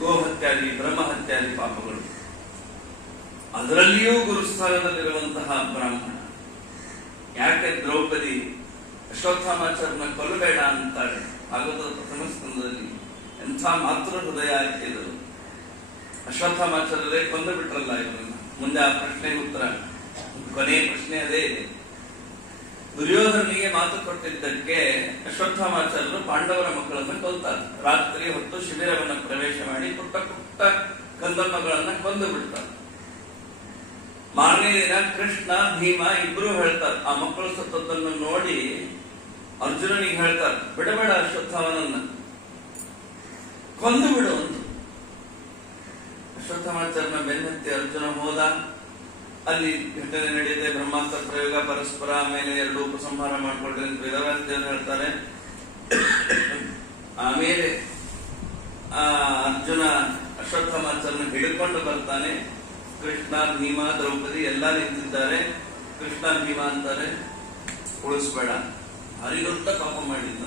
ಗೋಹತ್ಯಾದಿ, ಬ್ರಹ್ಮಹತ್ಯಾದಿ ಪಾಪಗಳು. ಅದರಲ್ಲಿಯೂ ಗುರುಸ್ಥಾನದಲ್ಲಿರುವಂತಹ ಬ್ರಾಹ್ಮಣ. ಯಾಕೆ ದ್ರೌಪದಿ ಅಶ್ವತ್ಥಾಮಾಚಾರ್ಯನ ಕೊಲ್ಲಬೇಡ ಅಂತಾಳೆ ಭಾಗವತದ ಪ್ರಥಮ ಸ್ಕಂದದಲ್ಲಿ. ಎಂಥ ಮಾತೃ ಹೃದಯ ಹಾಕಿದರು. ಅಶ್ವತ್ಥಾಮಾಚಾರ್ಯರೇ ಕೊಂದು ಬಿಟ್ರಲ್ಲ ಇವರನ್ನ. ಮುಂದೆ ಆ ಪ್ರಶ್ನೆಗೆ ಉತ್ತರ, ಕೊನೆಯ ಪ್ರಶ್ನೆ ಅದೇ ಇದೆ. ದುರ್ಯೋಧನಿಗೆ ಮಾತು ಕೊಟ್ಟಿದ್ದಕ್ಕೆ ಅಶ್ವತ್ಥಾಮಾಚಾರ್ಯರು ಪಾಂಡವರ ಮಕ್ಕಳನ್ನ ಕೊಲ್ತಾರೆ. ರಾತ್ರಿ ಹೊತ್ತು ಶಿಬಿರವನ್ನ ಪ್ರವೇಶ ಮಾಡಿ ಪುಟ್ಟ ಪುಟ್ಟ ಕಂದಮ್ಮಗಳನ್ನ ಕೊಂದು ಬಿಡ್ತಾರೆ. ಮಾರನೇ ದಿನ ಕೃಷ್ಣ, ಭೀಮ ಇಬ್ರು ಹೇಳ್ತಾರೆ. ಆ ಮಕ್ಕಳು ಸತ್ತದ್ದನ್ನು ನೋಡಿ ಅರ್ಜುನನಿಗೆ ಹೇಳ್ತಾರೆ, ಬಿಡಬೇಡ ಅಶ್ವತ್ಥಾಮನನ್ನ, ಕೊಂದು ಬಿಡು ಅಂತ. ಅಶ್ವತ್ಥಾಮಾಚಾರ್ಯನ ಬೆನ್ನತ್ತಿ ಅರ್ಜುನ ಹೋದ. ಅಲ್ಲಿ ಘಟನೆ ನಡೆಯುತ್ತೆ, ಬ್ರಹ್ಮಾಸ್ತ್ರ ಪ್ರಯೋಗ, ಪರಸ್ಪರ, ಆಮೇಲೆ 2 ಉಪಸಂಹಾರ ಮಾಡ್ಕೊಳ್ರಿ ಅಂತ ವೇದವ್ಯಾಸ ದೇವರು ಹೇಳ್ತಾರೆ. ಆಮೇಲೆ ಅರ್ಜುನ ಅಶ್ವತ್ಥಾಮಾಚಾರ್ಯನ ಹಿಡ್ಕೊಂಡು ಬರ್ತಾನೆ. ಕೃಷ್ಣ, ಭೀಮ, ದ್ರೌಪದಿ ಎಲ್ಲ ನಿಂತಿದ್ದಾರೆ. ಕೃಷ್ಣ ಭೀಮ ಅಂತಾರೆ, ಉಳಿಸ್ಬೇಡ, ಭಾರಿ ದೊಡ್ಡ ಪಾಪ ಮಾಡಿದ್ದ.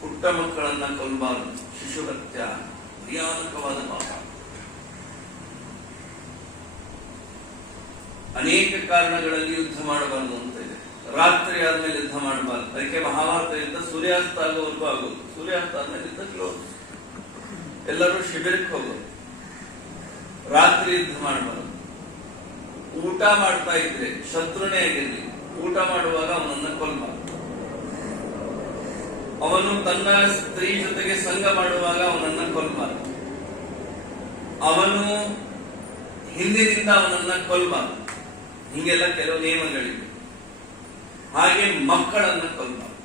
ಪುಟ್ಟ ಮಕ್ಕಳನ್ನ ಕೊಲ್ಲಬಾರದು, ಶಿಶು ಹತ್ಯ ಭಯಾನಕವಾದ ಪಾಪ. ಅನೇಕ ಕಾರಣಗಳಲ್ಲಿ ಯುದ್ಧ ಮಾಡಬಾರದು ಅಂತ ಇದೆ. ರಾತ್ರಿ ಆದ್ಮೇಲೆ ಯುದ್ಧ ಮಾಡಬಾರದು. ಅದಕ್ಕೆ ಮಹಾಭಾರತ ಯುದ್ಧ ಸೂರ್ಯಾಸ್ತ ಆಗೋವರೆಗೂ ಆಗೋದು. ಸೂರ್ಯಾಸ್ತ ಆದ್ಮೇಲೆ ಯುದ್ಧ ಕ್ಲೋಸ್, ಎಲ್ಲರೂ ಶಿಬಿರಕ್ಕೆ ಹೋಗೋದು. ರಾತ್ರಿ ಯುದ್ಧ ಮಾಡಬಾರದು. ಊಟ ಮಾಡ್ತಾ ಇದ್ರೆ ಶತ್ರುನೇ ಆಗಿರ್ಲಿ, ಊಟ ಮಾಡುವಾಗ ಅವನನ್ನ ಕೊಲ್ಲಬಾರದು. ಅವನು ತನ್ನ ಸ್ತ್ರೀ ಜೊತೆಗೆ ಸಂಗ ಮಾಡುವಾಗ ಅವನನ್ನ ಕೊಲ್ಲಬಾರದು. ಅವನು ಹಿಂದಿನಿಂದ ಅವನನ್ನ ಕೊಲ್ಲಬಾರದು. ಹಿಂಗೆಲ್ಲ ಕೆಲವು ನಿಯಮಗಳಿವೆ. ಹಾಗೆ ಮಕ್ಕಳನ್ನ ಕೊಲ್ಲಬಾರದು,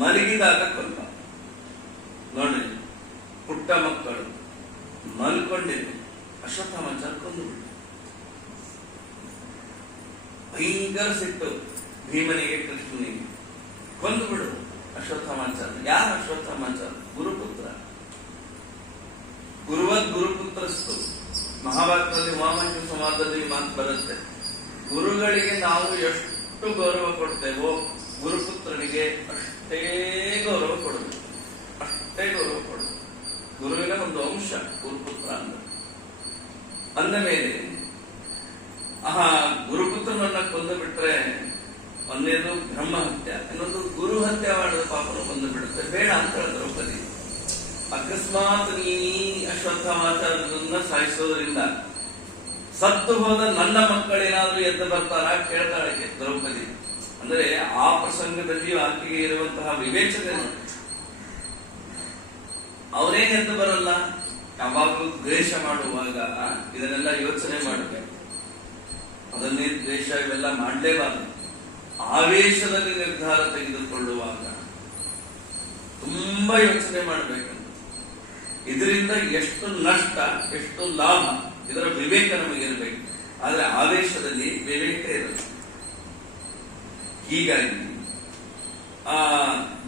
ಮಲಗಿದಾಗ ಕೊಲ್ಲಬಾರದು. ನೋಡ್ರಿ, ಪುಟ್ಟ ಮಕ್ಕಳು ಮಲ್ಕೊಂಡಿದ್ರು, ಅಶ್ವತ್ಥಾಮಾಚಾರ್ಯ ಕೊಂದು ಬಿಟ್ಟು. ಭಯಂಕರ ಸಿಟ್ಟು ಭೀಮನಿಗೆ, ಕೃಷ್ಣನಿಗೆ. ಕೊಂದು ಬಿಡು ಅಶ್ವತ್ಥಾಮಾಚಾರ್ಯ. ಯಾರು ಅಶ್ವತ್ಥಾಮಾಚಾರ್ಯ? ಗುರುಪುತ್ರ. ಗುರುವದ್ ಗುರುಪುತ್ರಸ್ತು. ಮಹಾಭಾರತದಲ್ಲಿ ಉಮಾಮಂಜು ಸಂವಾದದಲ್ಲಿ ಮಾತು ಬರುತ್ತೆ. ಗುರುಗಳಿಗೆ ನಾವು ಎಷ್ಟು ಗೌರವ ಕೊಡ್ತೇವೋ ಗುರುಪುತ್ರನಿಗೆ ಅಷ್ಟೇ ಗೌರವ ಕೊಡಬೇಕು, ಅಷ್ಟೇ ಗೌರವ ಕೊಡಬೇಕು. ಗುರುವಿನ ಒಂದು ಅಂಶ ಗುರುಪುತ್ರ ಅಂದ ಮೇಲೆ ಗುರುಪುತ್ರನನ್ನ ಕೊಂದು ಬಿಟ್ರೆ ಒಂದೇದು ಬ್ರಹ್ಮಹತ್ಯ, ಇನ್ನೊಂದು ಗುರು ಹತ್ಯೆ ಮಾಡಿದ ಪಾಪನ ಕೊಂದು ಬಿಡುತ್ತೆ. ಬೇಡ ಅಂತ ದ್ರೌಪದಿ. ಅಕಸ್ಮಾತ್ ನೀ ಅಶ್ವತ್ಥಾಮಾಚಾರ್ಯರನ್ನ ಸಾಯಿಸೋದ್ರಿಂದ ಸತ್ತು ಹೋದ ನನ್ನ ಮಕ್ಕಳೇನಾದ್ರೂ ಎದ್ದು ಬರ್ತಾರ ಕೇಳ್ತಾಳೆ ದ್ರೌಪದಿ. ಅಂದ್ರೆ ಆ ಪ್ರಸಂಗದಲ್ಲಿಯೂ ಆಕೆಗೆ ಇರುವಂತಹ ವಿವೇಚನೆ. ಅವರೇನ್ ಎದ್ದು ಬರಲ್ಲ. ಯಾವಾಗಲೂ ದ್ವೇಷ ಮಾಡುವಾಗ ಇದನ್ನೆಲ್ಲ ಯೋಚನೆ ಮಾಡಬೇಕು. ಅದನ್ನೇ ದ್ವೇಷ ಇವೆಲ್ಲ ಮಾಡಲೇಬಾರದು. ಆವೇಶದಲ್ಲಿ ನಿರ್ಧಾರ ತೆಗೆದುಕೊಳ್ಳುವಾಗ ತುಂಬಾ ಯೋಚನೆ ಮಾಡಬೇಕು. ಇದರಿಂದ ಎಷ್ಟು ನಷ್ಟ, ಎಷ್ಟು ಲಾಭ, ಇದರ ವಿವೇಕ ನಮಗಿರಬೇಕು. ಆದ್ರೆ ಆವೇಶದಲ್ಲಿ ವಿವೇಕ ಇರಲ್ಲ. ಹೀಗಾಗಿ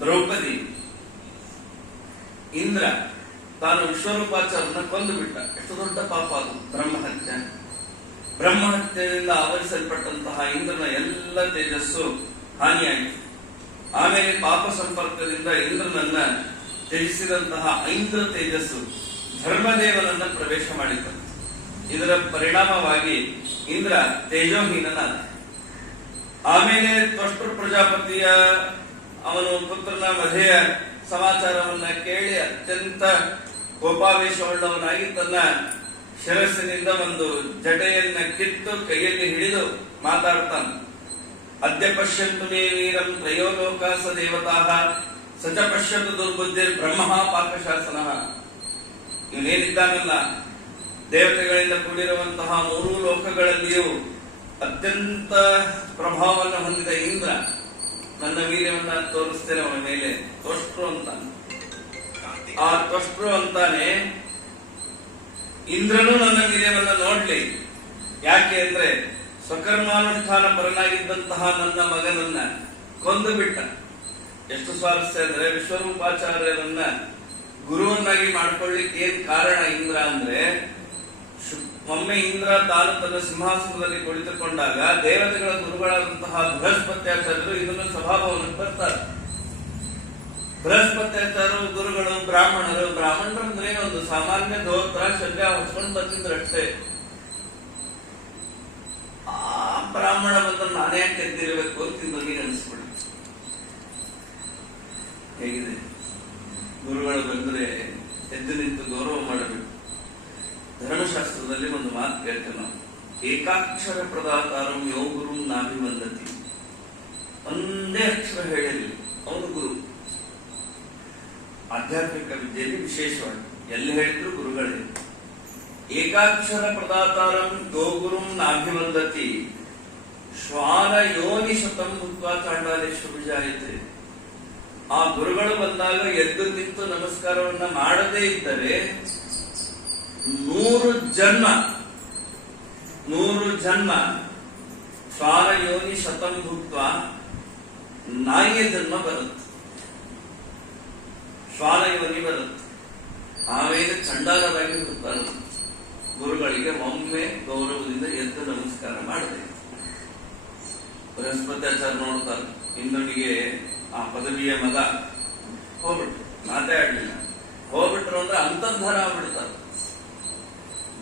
ದ್ರೌಪದಿ, ಇಂದ್ರ ತಾನು ವಿಶ್ವರೂಪಾಚಾರ್ಯನ ಕೊಂದು ಬಿಟ್ಟ. ಎಷ್ಟು ದೊಡ್ಡ ಪಾಪ ಅದು, ಬ್ರಹ್ಮಹತ್ಯೆ. ಬ್ರಹ್ಮಹತ್ಯೆಯಿಂದ ಆವರಿಸಲ್ಪಟ್ಟಂತಹ ಇಂದ್ರನ ಎಲ್ಲ ತೇಜಸ್ಸು ಹಾನಿಯಾಯಿತು. ಆಮೇಲೆ ಪಾಪ ಸಂಪರ್ಕದಿಂದ ಇಂದ್ರನನ್ನ ತ್ಯಜಿಸಿದಂತಹ ಐಂದ್ರ ತೇಜಸ್ಸು ಧರ್ಮದೇವನನ್ನ ಪ್ರವೇಶ ಮಾಡಿತು. ಇದರ ಪರಿಣಾಮವಾಗಿ ಇಂದ್ರ ತೇಜೋಹೀನನಾದ. ಆಮೇಲೆ ತ್ವಷ್ಟೃ ಪ್ರಜಾಪತಿಯ ಅವನು ಪುತ್ರನ ಮಧೆಯ ಸಮಾಚಾರವನ್ನ ಕೇಳಿ ಅತ್ಯಂತ ಕೋಪಾವೇಶವುಳ್ಳವನಾಗಿ ತನ್ನ ಶಿರಸ್ಸಿನಿಂದ ಒಂದು ಜಟೆಯನ್ನ ಕಿತ್ತು ಕೈಯಲ್ಲಿ ಹಿಡಿದು ಮಾತಾಡ್ತಾನೆ. ಅದ್ಯ ಪಶ್ಯಂತು ಮೇ ವೀರಂ ತ್ರಯೋ ಲೋಕಾಸ ದೇವತಾಃ ಸಚ ಪಶ್ಯಂತು ದುರ್ಬುದ್ಧಿರ್ ಬ್ರಹ್ಮ ಪಾಕಶಾಸನಃ. ಇವನೇನಿದ್ದಾನಲ್ಲ, ದೇವತೆಗಳಿಂದ ಕೂಡಿರುವಂತಹ 3 ಲೋಕಗಳಲ್ಲಿಯೂ ಅತ್ಯಂತ ಪ್ರಭಾವವನ್ನು ಹೊಂದಿದ ಇಂದ್ರ ನನ್ನ ವೀರ್ಯವನ್ನ ತೋರಿಸ್ತೇನೆ ಅವನ ಮೇಲೆ, ತ್ವಷ್ಟೃ ಅಂತ. ಆ ತ್ವಷ್ಟೃ ಅಂತಾನೆ ಇಂದ್ರನು ನನ್ನ ವೀರ್ಯವನ್ನ ನೋಡ್ಲಿ. ಯಾಕೆ ಅಂದ್ರೆ ಸ್ವಕರ್ಮಾನುಷ್ಠಾನ ಪರನಾಗಿದ್ದಂತಹ ನನ್ನ ಮಗನನ್ನ ಕೊಂದು ಬಿಟ್ಟ. ಎಷ್ಟು ಸ್ವಾರಸ್ಯ ಅಂದ್ರೆ ವಿಶ್ವರೂಪಾಚಾರ್ಯರನ್ನ ಗುರುವನ್ನಾಗಿ ಮಾಡ್ಕೊಳ್ಳಿಕ್ಕೆ ಏನ್ ಕಾರಣ ಇಂದ್ರ ಅಂದ್ರೆ, ಒಮ್ಮೆ ಇಂದ್ರ ತಾನು ತನ್ನ ಸಿಂಹಾಸನದಲ್ಲಿ ಕುಳಿತುಕೊಂಡಾಗ ದೇವತೆಗಳ ಗುರುಗಳಾದಂತಹ ಬೃಹಸ್ಪತ್ಯಾಚಾರ್ಯರು ಇದನ್ನು ಸಭಾಭವನಕ್ಕೆ ಬರ್ತಾರೆ. ಬೃಹಸ್ಪತ್ಯಾಚಾರ್ಯರು ಗುರುಗಳು ಬ್ರಾಹ್ಮಣರು ಅಂದ್ರೆ ಒಂದು ಸಾಮಾನ್ಯ ಧೋತ್ರ ಶಲ್ಯ ಹೊಚ್ಕೊಂಡು ಬಂದಿದ್ರಷ್ಟೇ. ಆ ಬ್ರಾಹ್ಮಣ ಬಂದ ನಾನೇ ಯಾಕೆ ಎದ್ದಿರಬೇಕು ಅಂತ ಇಂದ್ರನಿಗೆ ಅನಿಸ್ಬಿಡಿ. ಹೇಗಿದೆ ಗುರುಗಳು ಬಂದ್ರೆ ಎದ್ದು ನಿಂತು ಗೌರವ ಮಾಡಬೇಕು. ಧರ್ಮಶಾಸ್ತ್ರದಲ್ಲಿ ಒಂದು ಮಾತು ಕೇಳ್ತೇವೆ ನಾವು, ಏಕಾಕ್ಷರ ಪ್ರದಾತಾರಂ ಯೋ ಗುರು ನಾಭಿವಂದತಿ. ಒಂದೇ ಅಕ್ಷರ ಹೇಳಿರಲಿ ಅವನು ಗುರು. ಆಧ್ಯಾತ್ಮಿಕ ವಿದ್ಯೆಯಲ್ಲಿ ವಿಶೇಷವಾಗಿ ಎಲ್ಲಿ ಹೇಳಿದ್ರು ಗುರುಗಳೇ. ಏಕಾಕ್ಷರ ಪ್ರದಾತಾರಂ ಯೋ ಗುರುಂ ನಾಭಿವಂದತಿ ಶ್ವಾನ ಯೋನಿ ಶತಂ ಭೂತ್ವಾ ಚಾಂಡಾಲೇಶ್ವ ವಿಜಾಯತೆ. ಆ ಗುರುಗಳು ಬಂದಾಗ ಎದ್ದು ನಿಂತು ನಮಸ್ಕಾರವನ್ನ ಮಾಡದೇ ಇದ್ದರೆ 100 ಜನ್ಮ ಶ್ವಾನ ಯೋನಿ ಶತಂ ಭೂತ್ವ ನಾಯಿಯ ಜನ್ಮ ಬರುತ್ತೆ. ಶ್ವಾನ ಯೋನಿ ಬರುತ್ತೆ. ಆಮೇಲೆ ಚಂಡಾಲರಾಗಿ ಹುಟ್ಟುತ್ತಾರೆ. ಗುರುಗಳಿಗೆ ಒಮ್ಮೆ ಗೌರವದಿಂದ ಎದ್ದು ನಮಸ್ಕಾರ ಮಾಡಿದೆ. ಬೃಹಸ್ಪತ್ಯಾಚಾರ್ಯ ನೋಡ್ತಾರೆ, ಇಂದ್ರನಿಗೆ ಆ ಪದವಿಯ ಮಗ ಹೋಗ್ಬಿಟ್ರು, ಮಾತಾಡ್ಲಿಲ್ಲ. ಹೋಗ್ಬಿಟ್ರು ಅಂದ್ರೆ ಅಂತರ್ಧಾರ ಆಗ್ಬಿಡ್ತಾರೆ.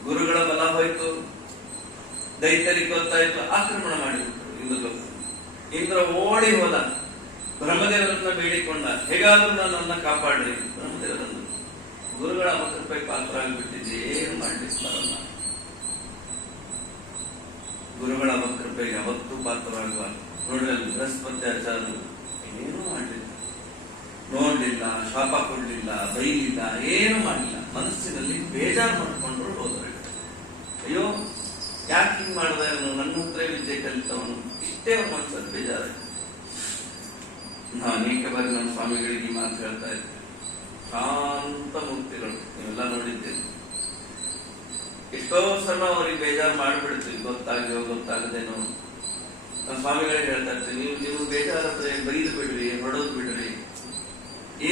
ಗುರುಗಳ ಬಲ ಹೋಯ್ತು, ದೈತ್ಯರಿಗೆ ಗೊತ್ತಾಯ್ತು, ಆಕ್ರಮಣ ಮಾಡಿಬಿಟ್ರು. ಇಂದ್ರ ಓಡಿ ಹೋದ, ಬ್ರಹ್ಮದೇವರನ್ನ ಬೇಡಿಕೊಂಡ, ಹೇಗಾದ್ರೂ ನನ್ನನ್ನ ಕಾಪಾಡ್ರಿ. ಬ್ರಹ್ಮದೇವರನ್ನು ಗುರುಗಳ ಅಪಕೃಪೆ ಪಾತ್ರ ಆಗಿಬಿಟ್ಟಿದ್ದೆ, ಏನು ಮಾಡ್ಲಿಕ್ಕೆ ಬರಲ್ಲ. ಗುರುಗಳ ಅಪಕೃಪೆಗೆ ಯಾವತ್ತೂ ಪಾತ್ರರಾಗುವ ನೋಡ್ರಿ. ಅಲ್ಲಿ ಬೃಹಸ್ಪತ್ಯಾಚಾರ್ಯರು ಏನೂ ಮಾಡಲಿಲ್ಲ, ನೋಡ್ಲಿಲ್ಲ, ಶಾಪ ಕೊಡ್ಲಿಲ್ಲ, ಬೈಲಿಲ್ಲ, ಏನು ಮಾಡಲಿಲ್ಲ. ಮನಸ್ಸಿನಲ್ಲಿ ಬೇಜಾರು ಮಾಡ್ಕೊಂಡ್ರು ಹೋದ್ರು. ಅಯ್ಯೋ ಯಾಕೆ ಹಿಂಗ್ ಮಾಡ್ದ, ನನ್ನ ಹತ್ರ ವಿದ್ಯೆ ಕಲಿತವನು, ಇಷ್ಟೇ ಅವ್ರ ಮನಸ್ಸಲ್ಲಿ ಬೇಜಾರ. ನಾವು ಅನೇಕ ಬಾರಿ ನಮ್ಮ ಸ್ವಾಮಿಗಳಿಗೆ ಈ ಮಾತು ಹೇಳ್ತಾ ಇದ್ದೆ. ಶಾಂತ ಮೂರ್ತಿಗಳು, ನೀವೆಲ್ಲ ನೋಡಿದ್ದೇನೆ. ಎಷ್ಟೋ ಸಲ ಅವ್ರಿಗೆ ಬೇಜಾರು ಮಾಡಿಬಿಡ್ತೀವಿ, ಗೊತ್ತಾಗ್ಯೋ ಗೊತ್ತಾಗದೇನೋ. ನಮ್ಮ ಸ್ವಾಮಿಗಳಿಗೆ ಹೇಳ್ತಾ ಇರ್ತೀವಿ, ನೀವು ಬೇಜಾರಾದ್ರೆ ಬೈದು ಬಿಡ್ರಿ, ಹೊಡೋದು ಬಿಡ್ರಿ,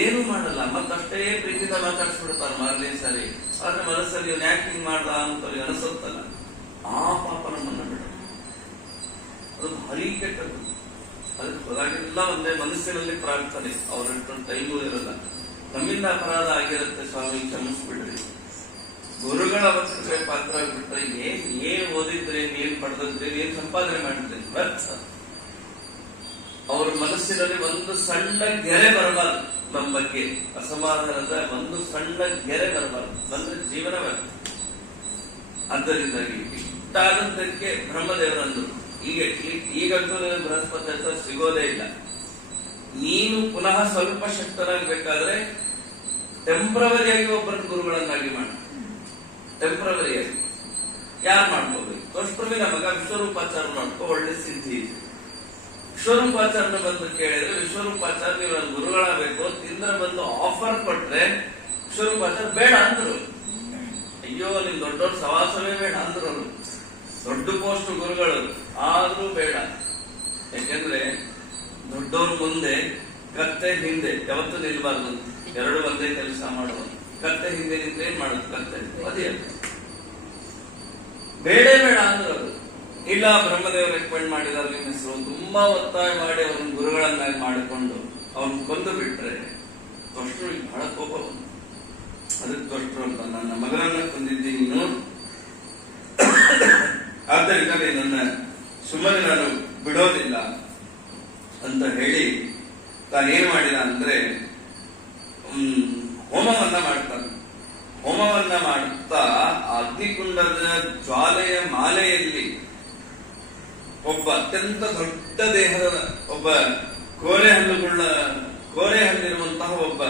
ಏನು ಮಾಡಲ್ಲ. ಮತ್ತಷ್ಟೇ ಪ್ರೀತಿಯಿಂದ ಮಾತಾಡ್ಸ್ಬಿಡ್ತಾರೆ ಮಾರನೇ ಸಾರಿ. ಆದ್ರೆ ಮನಸ್ಸಲ್ಲಿ ಇವ್ನು ಯಾಕೆ ಹಿಂಗ್ ಮಾಡ್ದ ಅಂತ ಅನಿಸುತ್ತಲ್ಲ, ಆ ಪಾಪ ನಮ್ಮನ್ನ ಬಿಡ, ಅದು ಭಾರಿ ಕೆಟ್ಟದ್ದು. ಅದಕ್ಕೆ ಹೊರಗೆಲ್ಲ ಒಂದೇ ಮನಸ್ಸಿನಲ್ಲಿ ಪ್ರಾರ್ಥನೆ, ಅವ್ರಷ್ಟೊಂದು ಟೈಮು ಇರಲ್ಲ. ನಮ್ಮಿಂದ ಅಪರಾಧ ಆಗಿರುತ್ತೆ, ಸ್ವಾಮಿ ಕ್ಷಮಿಸ್ಬಿಡ್ರಿ. ಗುರುಗಳ ಅವಶ್ಯಕತೆ ಪಾತ್ರ ಆಗ್ಬಿಟ್ರೆ ಏನ್ ಓದಿದ್ರೆ, ಏನ್ ಪಡೆದಿದ್ರೆ, ಏನ್ ಸಂಪಾದನೆ ಮಾಡಿದ್ರೆ ವ್ಯರ್ಥ. ಅವ್ರ ಮನಸ್ಸಿನಲ್ಲಿ ಒಂದು ಸಣ್ಣ ಗೆರೆ ಬರಬಾರ್ದು. ನಮ್ಮ ಬಗ್ಗೆ ಅಸಮಾಧಾನದ ಒಂದು ಸಣ್ಣ ಗೆರೆ ಬರಬಾರ್ದು, ಬಂದ್ರೆ ಜೀವನ ವ್ಯರ್ಥ. ಆದ್ದರಿಂದಾಗಿ ಇಷ್ಟಾದದ್ದಕ್ಕೆ ಬ್ರಹ್ಮದೇವರಂದ್ರು, ಈಗಂತೂ ಬೃಹಸ್ಪತ್ಯಾಚಾರ್ಯ ಸಿಗೋದೇ ಇಲ್ಲ. ನೀನು ಪುನಃ ಸ್ವಲ್ಪ ಶಕ್ತನಾಗಬೇಕಾದ್ರೆ ಟೆಂಪ್ರವರಿಯಾಗಿ ಒಬ್ಬರನ್ನು ಗುರುಗಳನ್ನಾಗಿ ಮಾಡ. ಟೆಂಪ್ರವರಿಯಾಗಿ ಯಾರು ಮಾಡ್ಕೋಬೇಕು? ತ್ವಷ್ಟೃವಿನ ಮಗ ವಿಶ್ವರೂಪಾಚಾರ್ಯ ಮಾಡ್ಕೋ, ಒಳ್ಳೆ ಸಿದ್ಧಿ ಇದೆ. ವಿಶ್ವರೂಪಾಚಾರ್ಯನ ಬಂದು ಕೇಳಿದ್ರೆ, ವಿಶ್ವರೂಪಾಚಾರ್ಯ ನೀವು ನನ್ನ ಗುರುಗಳಾಗಬೇಕು ಇಂದ್ರ ಬಂದು ಆಫರ್ ಕೊಟ್ರೆ ವಿಶ್ವರೂಪಾಚಾರ್ಯ ಬೇಡ ಅಂದ್ರು. ಅಯ್ಯೋ ನಿಮ್ ದೊಡ್ಡವ್ರ ಸವಾಸವೇ ಬೇಡ ಅಂದ್ರು. ದೊಡ್ಡ ಪೋಸ್ಟ್ ಗುರುಗಳು ಆದ್ರೂ ಬೇಡ. ಯಾಕೆಂದ್ರೆ ದೊಡ್ಡವ್ರ ಮುಂದೆ ಕತ್ತೆ ಹಿಂದೆ ಯಾವತ್ತೂ ನಿಲ್ಬಾರ್ದು. ಎರಡು ಒಂದೇ ಕೆಲಸ ಮಾಡುವ. ಕತ್ತೆ ಹಿಂದೆ ನಿಂತ ಏನ್ ಮಾಡುದು? ಕತ್ತೆ ಅದೇ ಬೇಡ ಬೇಡ ಅಂದ್ರು. ಇಲ್ಲ, ಬ್ರಹ್ಮದೇವರು ರೆಕಮೆಂಡ್ ಮಾಡಿದಾರೆ ನಿಮ್ಮ ಹೆಸರು, ತುಂಬಾ ಒತ್ತಾಯ ಮಾಡಿ ಅವ್ರನ್ನ ಗುರುಗಳನ್ನಾಗಿ ಮಾಡಿಕೊಂಡು ಅವ್ರನ್ನ ಕೊಂದು ಬಿಟ್ರೆ ತ್ವಷ್ಟೃ ಬಹಳ ಕೋಪ ಬಂತು. ಅದಕ್ಕೆ ತ್ವಷ್ಟೃ ಅಂತ, ನನ್ನ ಮಗನನ್ನ ಕೊಂದಿದ್ದೀನಿ ನೀನು, ಆದ್ದರಿಂದ ನನ್ನ ಸುಮ್ಮನೆ ನಾನು ಬಿಡೋದಿಲ್ಲ ಅಂತ ಹೇಳಿ ತಾನೇನ್ ಮಾಡಿದ ಅಂದ್ರೆ ಹೋಮವನ್ನ ಮಾಡ್ತಾನೆ. ಹೋಮವನ್ನ ಮಾಡುತ್ತಾ ಅಗ್ನಿಕುಂಡದ ಜ್ವಾಲೆಯ ಮಾಲೆಯಲ್ಲಿ ಒಬ್ಬ ಅತ್ಯಂತ ದೊಡ್ಡ ದೇಹದ ಒಬ್ಬ ಕೋರೆ ಹಲ್ಲಿರುವಂತಹ ಒಬ್ಬ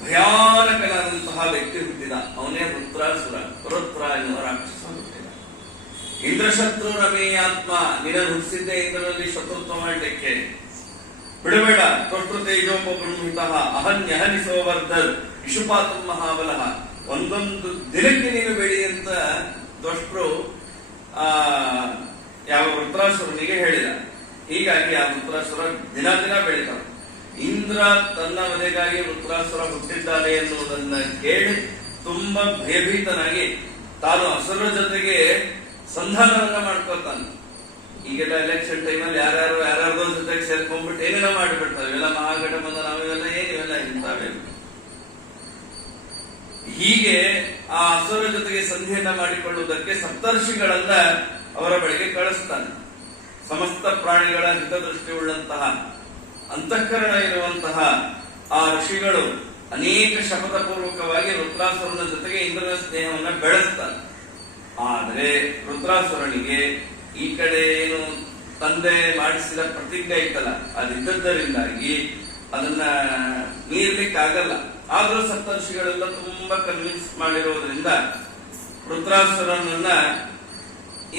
ಭಯಾನಕನಾದಂತಹ ವ್ಯಕ್ತಿ ಹುಟ್ಟಿದ. ಅವನೇ ವೃತ್ರಾಸುರ, ವೃತ್ರ ಎನ್ನುವ ರಾಕ್ಷಸ ಹುಟ್ಟಿದ. ಇಂದ್ರಶತ್ರು ರಮೇಯಾತ್ಮ, ನಿನ್ನ ಹುಟ್ಟಿಸಿದ್ದೆ ಇಂದ್ರನಲ್ಲಿ ಶತ್ರುತ್ವ ಮಾಡಲಿಕ್ಕೆ ಬಿಡಬೇಡ. ತ್ವಷ್ಟೃ ತೇಜೋಪಬೃಂಹಿತ ಅಹನ್ಯಹನಿಸೋ ವರ್ಧರ್ ಇಶುಪಾತು ಮಹಾಬಲಃ. ಒಂದೊಂದು ದಿನಕ್ಕೆ ನೀನು ಬೆಳಿ ಅಂತ ತ್ವಷ್ಟೃ ಯಾವ ವೃತ್ರಾಸುರನಿಗೆ ಹೇಳಿದ. ಹೀಗಾಗಿ ಆ ವೃತ್ರಾಸುರ ದಿನ ದಿನ ಬೆಳೀತಾನೆ. ಇಂದ್ರ ತನ್ನ ವಧೆಗಾಗಿ ವೃತ್ರಾಸುರ ಹುಟ್ಟಿದ್ದಾನೆ ಎನ್ನುವುದನ್ನ ಕೇಳಿ ತುಂಬಾ ಭಯಭೀತನಾಗಿ ತಾನು ಅಸುರರ ಜೊತೆಗೆ ಸಂಧಾನವನ್ನ ಮಾಡ್ಕೊತಾನೆ. ಈಗೆಲ್ಲ ಎಲೆಕ್ಷನ್ ಟೈಮಲ್ಲಿ ಯಾರ್ಯಾರ್ದೋ ಜೊತೆಗೆ ಸೇರ್ಕೊಂಡ್ಬಿಟ್ಟು ಏನೇನೋ ಮಾಡಿಬಿಡ್ತಾರೆ. ಇವೆಲ್ಲ ಮಹಾಗಠಬಂಧನ, ನಾವೆಲ್ಲ ಏನಿವೆಲ್ಲ ಇಂತಾವೆ. ಹೀಗೆ ಆ ಅಸುರ ಜೊತೆಗೆ ಸಂಧಿಯನ್ನ ಮಾಡಿಕೊಳ್ಳುವುದಕ್ಕೆ ಸಪ್ತರ್ಷಿಗಳನ್ನ ಅವರ ಬಳಿಗೆ ಕಳಿಸ್ತಾನೆ. ಸಮಸ್ತ ಪ್ರಾಣಿಗಳ ಹಿತದೃಷ್ಟಿ ಉಳ್ಳಂತಹ ಅಂತಃಕರಣ ಇರುವಂತಹ ಆ ಋಷಿಗಳು ಅನೇಕ ಶಪಥ ಪೂರ್ವಕವಾಗಿ ವೃತ್ರಾಸುರನ ಜೊತೆಗೆ ಇಂದ್ರನ ಸ್ನೇಹವನ್ನ ಬೆಳೆಸ್ತಾನೆ. ಆದರೆ ವೃತ್ರಾಸುರನಿಗೆ ಈ ಕಡೆ ಏನು ತಂದೆ ಮಾಡಿಸಿದ ಪ್ರತಿಜ್ಞೆ ಇತ್ತಲ್ಲ, ಅದಿದ್ದರಿಂದಾಗಿ ಅದನ್ನ ಮೀರ್ಲಿಕ್ಕಾಗಲ್ಲ. ಆದ್ರೂ ಸಪ್ತರ್ಷಿಗಳೆಲ್ಲ ತುಂಬಾ ಕನ್ವಿನ್ಸ್ ಮಾಡಿರೋದ್ರಿಂದ ವೃತ್ರಾಸುರನನ್ನ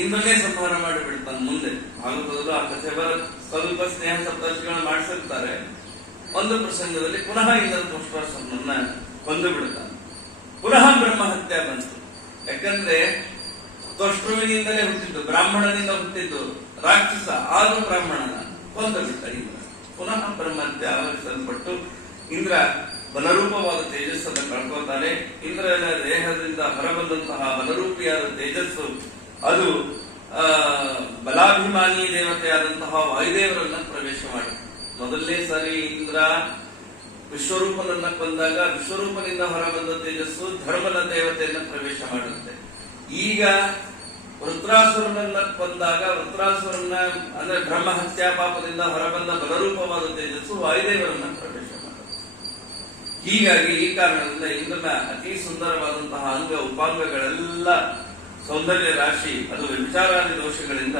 ಇಂದ್ರನೇ ಸಂಹಾರ ಮಾಡಿಬಿಡ್ತಾನೆ. ಮುಂದೆ ಭಾಗವತದಲ್ಲೂ ಆ ಕಥೆ ಸ್ವಲ್ಪ ಸ್ನೇಹ ಸಪ್ತರ್ಷಿಗಳನ್ನ ಮಾಡಿಸಿರ್ತಾರೆ. ಒಂದು ಪ್ರಸಂಗದಲ್ಲಿ ಪುನಃ ಇಂದ್ರ ತ್ವಷ್ಟೃರನ್ನ ಕೊಂದು ಬಿಡ್ತಾನೆ. ಪುನಃ ಬ್ರಹ್ಮಹತ್ಯೆ ಬಂತು. ಯಾಕಂದ್ರೆ ತ್ವಷ್ಟೃವಿನಿಂದಲೇ ಹುಟ್ಟಿದ್ದು, ಬ್ರಾಹ್ಮಣನಿಂದ ಹುಟ್ಟಿದ್ದು ರಾಕ್ಷಸ, ಆದ್ರೂ ಬ್ರಾಹ್ಮಣನ ಕೊಂದು ಬಿಟ್ಟ ಇಂದ್ರ. ಪುನಃ ಬ್ರಹ್ಮಹತ್ಯೆ ಆವರಿಸಲ್ಪಟ್ಟು ಇಂದ್ರ ಬಲರೂಪವಾದ ತೇಜಸ್ಸನ್ನು ಕಳ್ಕೊತಾನೆ. ಇಂದ್ರನ ದೇಹದಿಂದ ಹೊರಬಂದಂತಹ ಬಲರೂಪಿಯಾದ ತೇಜಸ್ಸು ಅದು ಬಲಾಭಿಮಾನಿ ದೇವತೆಯಾದಂತಹ ವಾಯುದೇವರನ್ನ ಪ್ರವೇಶ ಮಾಡಿ. ಮೊದಲನೇ ಸಾರಿ ಇಂದ್ರ ವಿಶ್ವರೂಪನನ್ನ ಕೊಂದಾಗ ವಿಶ್ವರೂಪನಿಂದ ಹೊರಬಂದ ತೇಜಸ್ಸು ಧರ್ಮನ ದೇವತೆಯನ್ನ ಪ್ರವೇಶ ಮಾಡುತ್ತೆ. ಈಗ ವೃತ್ರಾಸುರನನ್ನ ಕೊಂದಾಗ ವೃತ್ರಾಸುರನ ಅಂದ್ರೆ ಬ್ರಹ್ಮ ಹತ್ಯಾ ಪಾಪದಿಂದ ಹೊರಬಂದ ಬಲರೂಪವಾದ ತೇಜಸ್ಸು ವಾಯುದೇವರನ್ನ ಪ್ರವೇಶ ಮಾಡುತ್ತೆ. ಹೀಗಾಗಿ ಈ ಕಾರಣದಿಂದ ಇಂದ್ರನ ಅತಿ ಸುಂದರವಾದಂತಹ ಅಂಗ ಉಪಾಂಗಗಳೆಲ್ಲ ಸೌಂದರ್ಯ ರಾಶಿ ಅದು ವಿಚಾರಾದಿ ದೋಷಗಳಿಂದ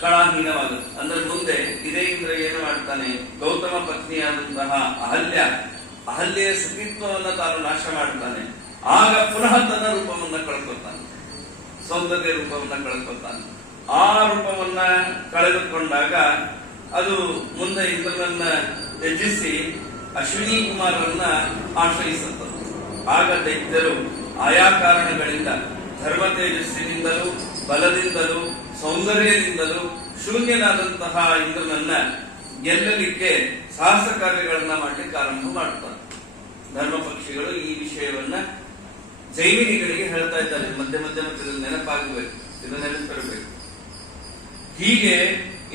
ಕಳಾಹೀನವಾಗುತ್ತೆ. ಅಂದ್ರೆ ಮುಂದೆ ಇದೇ ಇಂದ್ರ ಏನು ಮಾಡ್ತಾನೆ, ಗೌತಮ ಪತ್ನಿಯಾದಂತಹ ಅಹಲ್ಯೆಯ ಸತಿತ್ವವನ್ನ ತಾನು ನಾಶ ಮಾಡ್ತಾನೆ. ಆಗ ಪುನಃ ತನ್ನ ರೂಪವನ್ನ ಕಳ್ಕೊತಾನೆ, ಸೌಂದರ್ಯ ರೂಪವನ್ನ ಕಳ್ಕೊತಾನೆ. ಆ ರೂಪವನ್ನ ಕಳೆದುಕೊಂಡಾಗ ಅದು ಮುಂದೆ ಇಂದ್ರನನ್ನ ತ್ಯಜಿಸಿ ಅಶ್ವಿನಿ ಕುಮಾರರನ್ನ ಆಶ್ರಯಿಸುತ್ತದೆ. ಆಗ ದೈತ್ಯರು ಆಯಾ ಕಾರಣಗಳಿಂದ ಧರ್ಮ ತೇಜಸ್ಸಿನಿಂದಲೂ ಬಲದಿಂದಲೂ ಸೌಂದರ್ಯದಿಂದಲೂ ಶೂನ್ಯನಾದಂತಹ ಇಂದ್ರನನ್ನ ಗೆಲ್ಲಲಿಕ್ಕೆ ಸಾಹಸ ಕಾರ್ಯಗಳನ್ನ ಮಾಡಲಿಕ್ಕೆ ಆರಂಭ ಮಾಡ್ತಾರೆ. ಧರ್ಮ ಪಕ್ಷಿಗಳು ಈ ವಿಷಯವನ್ನ ಜೈಮಿನಿಗಳಿಗೆ ಹೇಳ್ತಾ ಇದ್ದಾರೆ. ಮಧ್ಯ ಮಧ್ಯದಲ್ಲಿ ನೆನಪಾಗಬೇಕು, ಇದು ನೆನಪಿರಬೇಕು. ಹೀಗೆ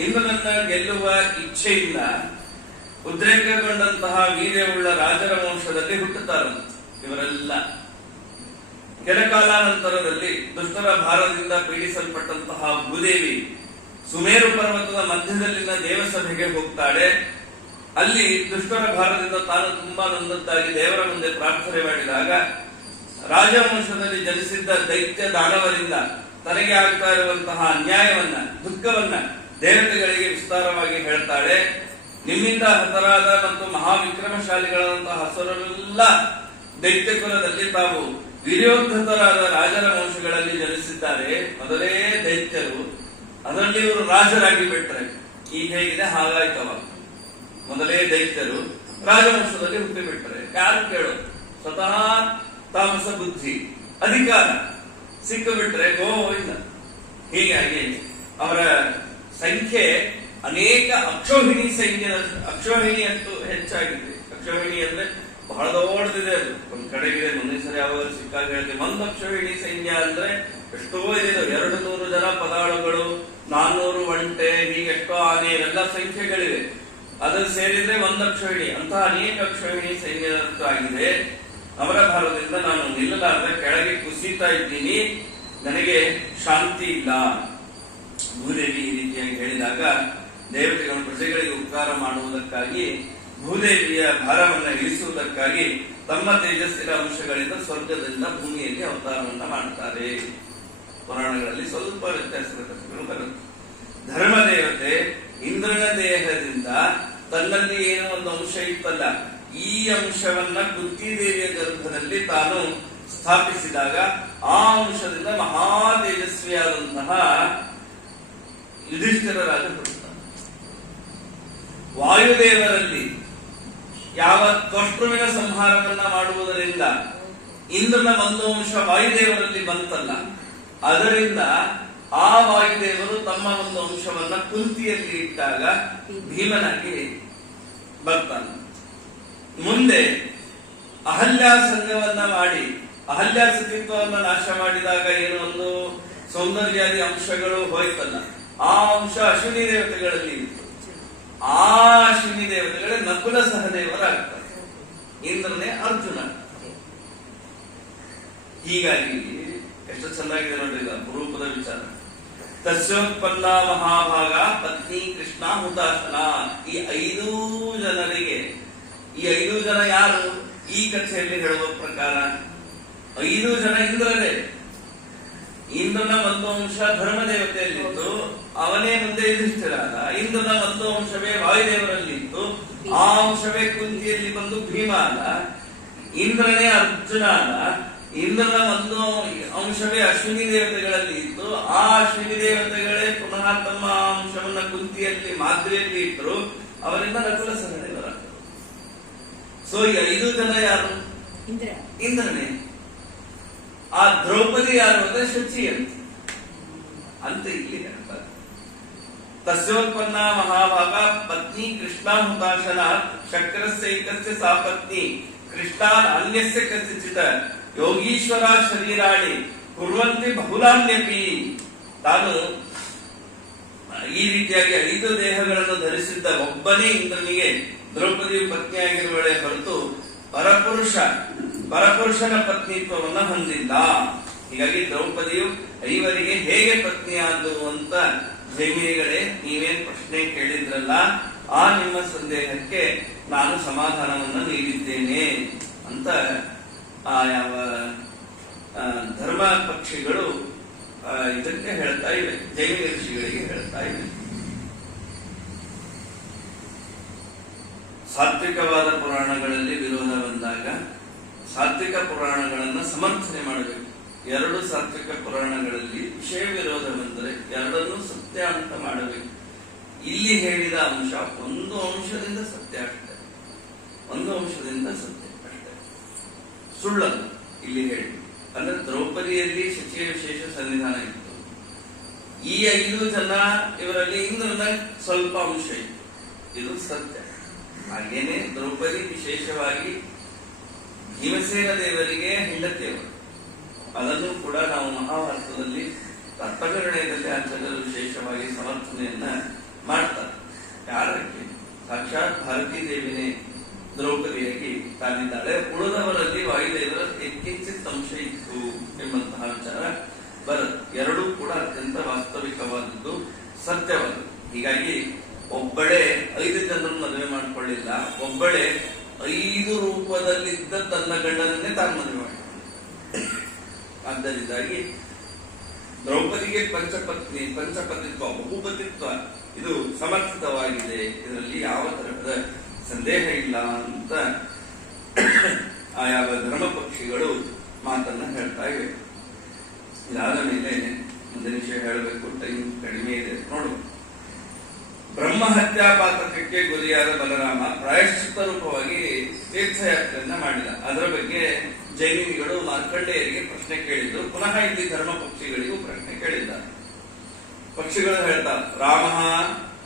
ಇಂದ್ರನನ್ನ ಗೆಲ್ಲುವ ಇಚ್ಛೆಯಿಂದ ಉದ್ರೇಕಗೊಂಡಂತಹ ವೀರ್ಯವುಳ್ಳ ರಾಜರ ವಂಶದಲ್ಲಿ ಹುಟ್ಟುತ್ತಾರಂತೆ ಇವರೆಲ್ಲ. ಕೆಲಕಾಲಾನಂತರದಲ್ಲಿ ದುಷ್ಟರ ಭಾರದಿಂದ ಪೀಡಿಸಲ್ಪಟ್ಟಂತಹ ಭೂದೇವಿ ಸುಮೇರು ಪರ್ವತದ ಮಧ್ಯದಲ್ಲಿನ ದೇವಸಭೆಗೆ ಹೋಗ್ತಾಳೆ. ಅಲ್ಲಿ ದುಷ್ಟರ ಭಾರದಿಂದ ತಾನು ತುಂಬಾ ನೊಂದದ್ದಾಗಿ ದೇವರ ಮುಂದೆ ಪ್ರಾರ್ಥನೆ ಮಾಡಿದಾಗ ರಾಜವಂಶದಲ್ಲಿ ಜನಿಸಿದ್ದ ದೈತ್ಯ ದಾನವರಿಂದ ತನಗೆ ಆಗ್ತಾ ಇರುವಂತಹ ಅನ್ಯಾಯವನ್ನ ದುಃಖವನ್ನ ದೇವತೆಗಳಿಗೆ ವಿಸ್ತಾರವಾಗಿ ಹೇಳ್ತಾಳೆ. ನಿಮ್ಮಿಂದ ಹತರಾದ ಮತ್ತು ಮಹಾವಿಕ್ರಮಶಾಲಿಗಳಾದಂತಹ ಹಸುರರೆಲ್ಲ ದೈತ್ಯ ಕುಲದಲ್ಲಿ ತಾವು ವೀರ್ಯೋದ್ಧತರಾದ ರಾಜರ ವಂಶಗಳಲ್ಲಿ ಜನಿಸಿದ್ದಾರೆ. ಮೊದಲೇ ದೈತ್ಯರು, ಅದರಲ್ಲಿ ಇವರು ರಾಜರಾಗಿ ಬಿಟ್ರೆ ಈಗ ಹೇಗಿದೆ ಹಾಗಾಯ್ತವ. ಮೊದಲೇ ದೈತ್ಯರು ರಾಜವಂಶದಲ್ಲಿ ಹುಟ್ಟಿಬಿಟ್ರೆ ಯಾರು ಕೇಳೋದು? ಸ್ವತಃ ತಾಮಸ ಬುದ್ಧಿ ಅಧಿಕಾರ ಸಿಕ್ಕು ಬಿಟ್ರೆ ಗೋವಿಂದ. ಹೀಗಾಗಿ ಅವರ ಸಂಖ್ಯೆ ಅನೇಕ ಅಕ್ಷೋಹಿಣಿ ಅಕ್ಷೋಹಿಣಿಯಷ್ಟು ಹೆಚ್ಚಾಗಿದೆ. ಅಕ್ಷೋಹಿಣಿ ಅಂದ್ರೆ ಬಹಳ ದೊಡ್ಡದಿದೆ. ಅದು ಒಂದ್ ಕಡೆಗಿದೆ. ಮುಂದಿನ ಸರಿ ಯಾವಾಗ ಸಿಕ್ಕಾಗ ಹೇಳ್ತೀವಿ. ಒಂದು ಅಕ್ಷೋಹಿಣಿ ಸೈನ್ಯ ಅಂದ್ರೆ ಎಷ್ಟೋ ಇದೆ. 200 ಜನ ಪದಾಳುಗಳು, 400 ಒಂಟೆ, ಹೀಗೆಷ್ಟೋ ಆನೆ, ಇವೆಲ್ಲ ಸಂಖ್ಯೆಗಳಿವೆ. ಅದನ್ನು ಸೇರಿದ್ರೆ ಒಂದು ಅಕ್ಷೋಹಿಣಿ. ಅಂತಹ ಅನೇಕ ಅಕ್ಷೋಹಿಣಿ ಸೈನ್ಯದಷ್ಟು ಆಗಿದೆ. ಅವರ ಭಾರದಿಂದ ನಾನು ನಿಲ್ಲಲಾರದೆ ಕೆಳಗೆ ಕುಸಿತಾ ಇದ್ದೀನಿ, ನನಗೆ ಶಾಂತಿ ಇಲ್ಲ. ಭೂದೇವಿ ಈ ರೀತಿಯಾಗಿ ಹೇಳಿದಾಗ ದೇವತೆಗಳು ಪ್ರಜೆಗಳಿಗೆ ಉಪಕಾರ ಮಾಡುವುದಕ್ಕಾಗಿ ಭೂದೇವಿಯ ಭಾರವನ್ನ ಇಳಿಸುವುದಕ್ಕಾಗಿ ತಮ್ಮ ತೇಜಸ್ಸಿನ ಅಂಶಗಳಿಂದ ಸ್ವರ್ಗದಿಂದ ಭೂಮಿಯಲ್ಲಿ ಅವತಾರವನ್ನ ಮಾಡ್ತಾರೆ. ಪುರಾಣಗಳಲ್ಲಿ ಸ್ವಲ್ಪ ವ್ಯತ್ಯಾಸದ ಕಥೆಗಳು ಬರುತ್ತೆ. ಧರ್ಮದೇವತೆ ಇಂದ್ರನ ದೇಹದಿಂದ ತನ್ನಲ್ಲಿ ಏನೋ ಒಂದು ಅಂಶ ಇತ್ತಲ್ಲ, ಈ ಅಂಶವನ್ನ ಕುಂತಿದೇವಿಯ ಗರ್ಭದಲ್ಲಿ ತಾನು ಸ್ಥಾಪಿಸಿದಾಗ ಆ ಅಂಶದಿಂದ ಮಹಾ ತೇಜಸ್ವಿಯಾದಂತಹ ಯುಧಿಷ್ಠಿರರಾಗಿ ಹುಟ್ಟುತ್ತಾರೆ. ವಾಯುದೇವರಲ್ಲಿ ಯಾವ ತ್ವಷ್ಟೃವಿನ ಸಂಹಾರವನ್ನ ಮಾಡುವುದರಿಂದ ಇಂದ್ರನ ಒಂದು ಅಂಶ ವಾಯುದೇವರಲ್ಲಿ ಬಂತಲ್ಲ, ಅದರಿಂದ ಆ ವಾಯುದೇವರು ತಮ್ಮ ಒಂದು ಅಂಶವನ್ನ ಕುಂತಿಯಲ್ಲಿ ಇಟ್ಟಾಗ ಭೀಮನಾಗಿ ಬರ್ತಾನೆ. ಮುಂದೆ ಅಹಲ್ಯಾ ಸಂಘವನ್ನ ಮಾಡಿ ಅಹಲ್ಯಾ ಸತಿತ್ವವನ್ನ ನಾಶ ಮಾಡಿದಾಗ ಏನೋ ಒಂದು ಸೌಂದರ್ಯಾದಿ ಅಂಶಗಳು ಹೋಯ್ತಲ್ಲ, ಆ ಅಂಶ ಅಶ್ವಿನಿ ದೇವತೆಗಳಲ್ಲಿ ಇತ್ತು. ಆ ಅಶ್ವಿನಿ ದೇವತೆಗಳೇ ನಕುಲ ಸಹದೇವರಾಗ್ತಾರೆ, ಇಂದ್ರನೇ ಅರ್ಜುನ. ಹೀಗಾಗಿ ಎಷ್ಟು ಚೆನ್ನಾಗಿದೆ ನೋಡ್ರಿ ಈಗ ಅಪರೂಪದ ವಿಚಾರ. ತಸ್ಯೋತ್ಪನ್ನ ಮಹಾಭಾಗ ಪತ್ನಿ ಕೃಷ್ಣ ಹುತಾಶನ. ಈ 5 ಜನರಿಗೆ, ಈ 5 ಜನ ಯಾರು? ಈ ಕಥೆಯಲ್ಲಿ ಹೇಳುವ ಪ್ರಕಾರ 5 ಜನ ಇಂದ್ರರೇ. ಇಂದ್ರನ ಒಂದು ಅಂಶ ಧರ್ಮದೇವತೆಯಲ್ಲಿತ್ತು, ಅವನೇ ಮುಂದೆ ಯುಧಿಷ್ಠಿರಾದ. ಇಂದ್ರನ ಒಂದು ಅಂಶವೇ ವಾಯುದೇವರಲ್ಲಿತ್ತು, ಆ ಅಂಶವೇ ಕುಂತಿಯಲ್ಲಿ ಬಂದು ಭೀಮ ಆದ. ಇಂದ್ರನೇ ಅರ್ಜುನ ಆದ. ಇಂದ್ರನ ಒಂದು ಅಂಶವೇ ಅಶ್ವಿನಿ ದೇವತೆಗಳಲ್ಲಿ ಇತ್ತು, ಆ ಅಶ್ವಿನಿ ದೇವತೆಗಳೇ ಪುನಃ ತಮ್ಮ ಅಂಶವನ್ನ ಕುಂತಿಯಲ್ಲಿ ಮಾದ್ರಿಯಲ್ಲಿ ಇಟ್ಟರು, ಅವರಿಂದ ನಕುಲ ಸಹದೇವರಾದರು. ಸೊ ಈ 5 ಜನ ಯಾರು? ಇಂದ್ರನೇ. ಆ ದ್ರೌಪದಿ ಯಾರು ಅಂದ್ರೆ ಶುಚಿ ಅಂತ ಇಲ್ಲಿ ಹೇಳ್ತಾರೆ. ತಸ್ಯೋತ್ಪನ್ನ ಮಹಾಭಾಗ ಪತ್ನಿ ಕೃಷ್ಣ ಹುತಾಶನ ಶಕ್ರಸ್ಯೈಕಸ್ಯ ಸಾ ಪತ್ನಿ ಕೃಷ್ಣಾನ್ ಅನ್ಯಸ್ಯ ಕಸ್ಯಚಿತ ಯೋಗೀಶ್ವರ ಶರೀರಾಣಿ ಕುರ್ವಂತಿ ಬಹುಲಾನ್ಯಪಿ. ತಾನು ಈ ರೀತಿಯಾಗಿ 5 ದೇಹಗಳನ್ನು ಧರಿಸಿದ್ದ ಒಬ್ಬನೇ ಇಂದ್ರನಿಗೆ ದ್ರೌಪದಿಯು ಪತ್ನಿಯಾಗಿರುವಳೆ ಹೊರತು ಪರಪುರುಷನ ಪತ್ನಿತ್ವವನ್ನ ಹೊಂದಿಲ್ಲ. ಹೀಗಾಗಿ ದ್ರೌಪದಿಯು 5 ಹೇಗೆ ಪತ್ನಿಯಾದ್ದು ಅಂತ ಜೈಮಿನಿಗಳೇ ನೀವೇನ್ ಪ್ರಶ್ನೆ ಕೇಳಿದ್ರಲ್ಲ, ಆ ನಿಮ್ಮ ಸಂದೇಹಕ್ಕೆ ನಾನು ಸಮಾಧಾನವನ್ನ ನೀಡಿದ್ದೇನೆ ಅಂತ ಯಾವ ಧರ್ಮ ಪಕ್ಷಿಗಳು ಇದಕ್ಕೆ ಹೇಳ್ತಾ ಇವೆ, ಜೈಮಿನಿ ಋಷಿಗಳಿಗೆ ಹೇಳ್ತಾ ಇವೆ. ಸಾತ್ವಿಕವಾದ ಪುರಾಣಗಳಲ್ಲಿ ವಿರೋಧ ಬಂದಾಗ ಸಾತ್ವಿಕ ಪುರಾಣಗಳನ್ನ ಸಮರ್ಥನೆ ಮಾಡಬೇಕು. 2 ಸಾತ್ವಿಕ ಪುರಾಣಗಳಲ್ಲಿ ವಿಷಯ ವಿರೋಧ ಬಂದರೆ ಎರಡನ್ನೂ ಸತ್ಯ ಅಂತ ಮಾಡಬೇಕು. ಇಲ್ಲಿ ಹೇಳಿದ ಅಂಶ ಒಂದು ಅಂಶದಿಂದ ಸತ್ಯ ಅಷ್ಟೇ, ಒಂದು ಅಂಶದಿಂದ ಸತ್ಯ ಅಷ್ಟೇ, ಸುಳ್ಳಲ್ಲ ಇಲ್ಲಿ ಹೇಳಿ. ಅಂದ್ರೆ ದ್ರೌಪದಿಯಲ್ಲಿ ಶಚಿಯ ವಿಶೇಷ ಸನ್ನಿಧಾನ ಇತ್ತು. ಈ 5 ಜನ ಇವರಲ್ಲಿ ಇಂದ್ರನ ಸ್ವಲ್ಪ ಅಂಶ ಇತ್ತು, ಇದು ಸತ್ಯ. ಹಾಗೇನೆ ದ್ರೌಪದಿ ವಿಶೇಷವಾಗಿ ಭೀಮಸೇನ ದೇವರಿಗೆ ಹೆಂಡತಿಯವರು, ಅದನ್ನು ಕೂಡ ನಾವು ಮಹಾಭಾರತದಲ್ಲಿ ತತ್ವನಿರ್ಣಯದಲ್ಲಿ ಆಚಾರ್ಯರು ವಿಶೇಷವಾಗಿ ಸಮರ್ಥನೆಯನ್ನ ಮಾಡ್ತಾರೆ. ಯಾರಕ್ಕೆ? ಸಾಕ್ಷಾತ್ ಭಾರತೀ ದೇವಿನೇ ದ್ರೌಪದಿಯಾಗಿ ತಾನಿದ್ದಾಳೆ. ಉಳಿದವರಲ್ಲಿ ವಾಯುದೇವರ ಕಿಂಚಿತ್ ಅಂಶ ಇತ್ತು ಎಂಬಂತಹ ವಿಚಾರ ಬರುತ್ತೆ. ಎರಡೂ ಕೂಡ ಅತ್ಯಂತ ವಾಸ್ತವಿಕವಾದದ್ದು, ಸತ್ಯವಾದದ್ದು. ಹೀಗಾಗಿ ಒಬ್ಬಳೇ 5 ಜನರನ್ನು ಮದುವೆ ಮಾಡಿಕೊಳ್ಳಿಲ್ಲ, ಒಬ್ಬಳೇ 5 ರೂಪದಲ್ಲಿದ್ದ ತನ್ನ ಗಂಡನನ್ನೇ ತಾನು ಮದುವೆ ಮಾಡಿಕೊಂಡ. ಆದ್ದರಿಂದಾಗಿ ದ್ರೌಪದಿಗೆ ಪಂಚಪತಿತ್ವ ಬಹುಪತಿತ್ವ ಇದು ಸಮರ್ಥಿತವಾಗಿದೆ, ಇದರಲ್ಲಿ ಯಾವ ತರಹದ ಸಂದೇಹ ಇಲ್ಲ ಅಂತ ಆಯಾವ ಧರ್ಮ ಪಕ್ಷಿಗಳು ಮಾತನ್ನ ಹೇಳ್ತಾ ಇವೆ. ಇದಾದ ಮೇಲೆ ಮುಂದಿನ ವಿಷಯ ಹೇಳಬೇಕು, ಟೈಮ್ ಕಡಿಮೆ ಇದೆ ನೋಡು. ಬ್ರಹ್ಮ ಹತ್ಯಾ ಪಾತಕಕ್ಕೆ ಗುರಿಯಾದ ಬಲರಾಮ ಪ್ರಾಯಶ್ಚಿತ್ತ ರೂಪವಾಗಿ ತೀರ್ಥಯಾತ್ರೆಯನ್ನ ಮಾಡಿದ. ಅದರ ಬಗ್ಗೆ ಜೈನಿಗಳು ಮಾರ್ಕಂಡೇಯರಿಗೆ ಪ್ರಶ್ನೆ ಕೇಳಿದ್ರು. ಪುನಃ ಇಲ್ಲಿ ಧರ್ಮ ಪಕ್ಷಿಗಳಿಗೂ ಪ್ರಶ್ನೆ ಕೇಳಿದ್ದಾರೆ. ಪಕ್ಷಿಗಳು ಹೇಳ್ತಾರೆ, ರಾಮ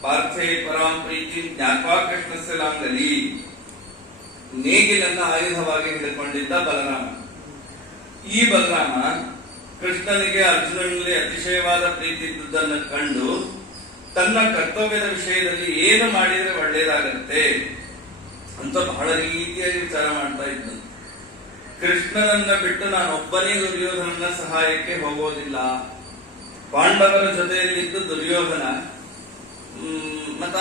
ಪಾರ್ಥೇ ಪರಾಂ ಪ್ರೀತಿ ಜ್ಞಾತ್ವಾ ಕೃಷ್ಣಸ್ಯ ಲಾಂಗಲಿ. ನೇಗಿಲನ್ನ ಆಯುಧವಾಗಿ ಹಿಡಿದುಕೊಂಡಿದ್ದ ಬಲರಾಮ. ಈ ಬಲರಾಮ ಕೃಷ್ಣನಿಗೆ ಅರ್ಜುನನಲ್ಲಿ ಅತಿಶಯವಾದ ಪ್ರೀತಿ ಇದ್ದುದನ್ನು ಕಂಡು ತನ್ನ ಕರ್ತವ್ಯದ ವಿಷಯದಲ್ಲಿ ಏನು ಮಾಡಿದ್ರೆ ಒಳ್ಳೆಯದಾಗತ್ತೆ ಅಂತ ಬಹಳ ರೀತಿಯಾಗಿ ವಿಚಾರ ಮಾಡ್ತಾ ಇದ್ದ. ಕೃಷ್ಣನನ್ನ ಬಿಟ್ಟು ನಾನು ಒಬ್ಬನೇ ದುರ್ಯೋಧನನ ಸಹಾಯಕ್ಕೆ ಹೋಗೋದಿಲ್ಲ. ಪಾಂಡವರ ಜೊತೆಯಲ್ಲಿದ್ದು ದುರ್ಯೋಧನ, ಮತ್ತ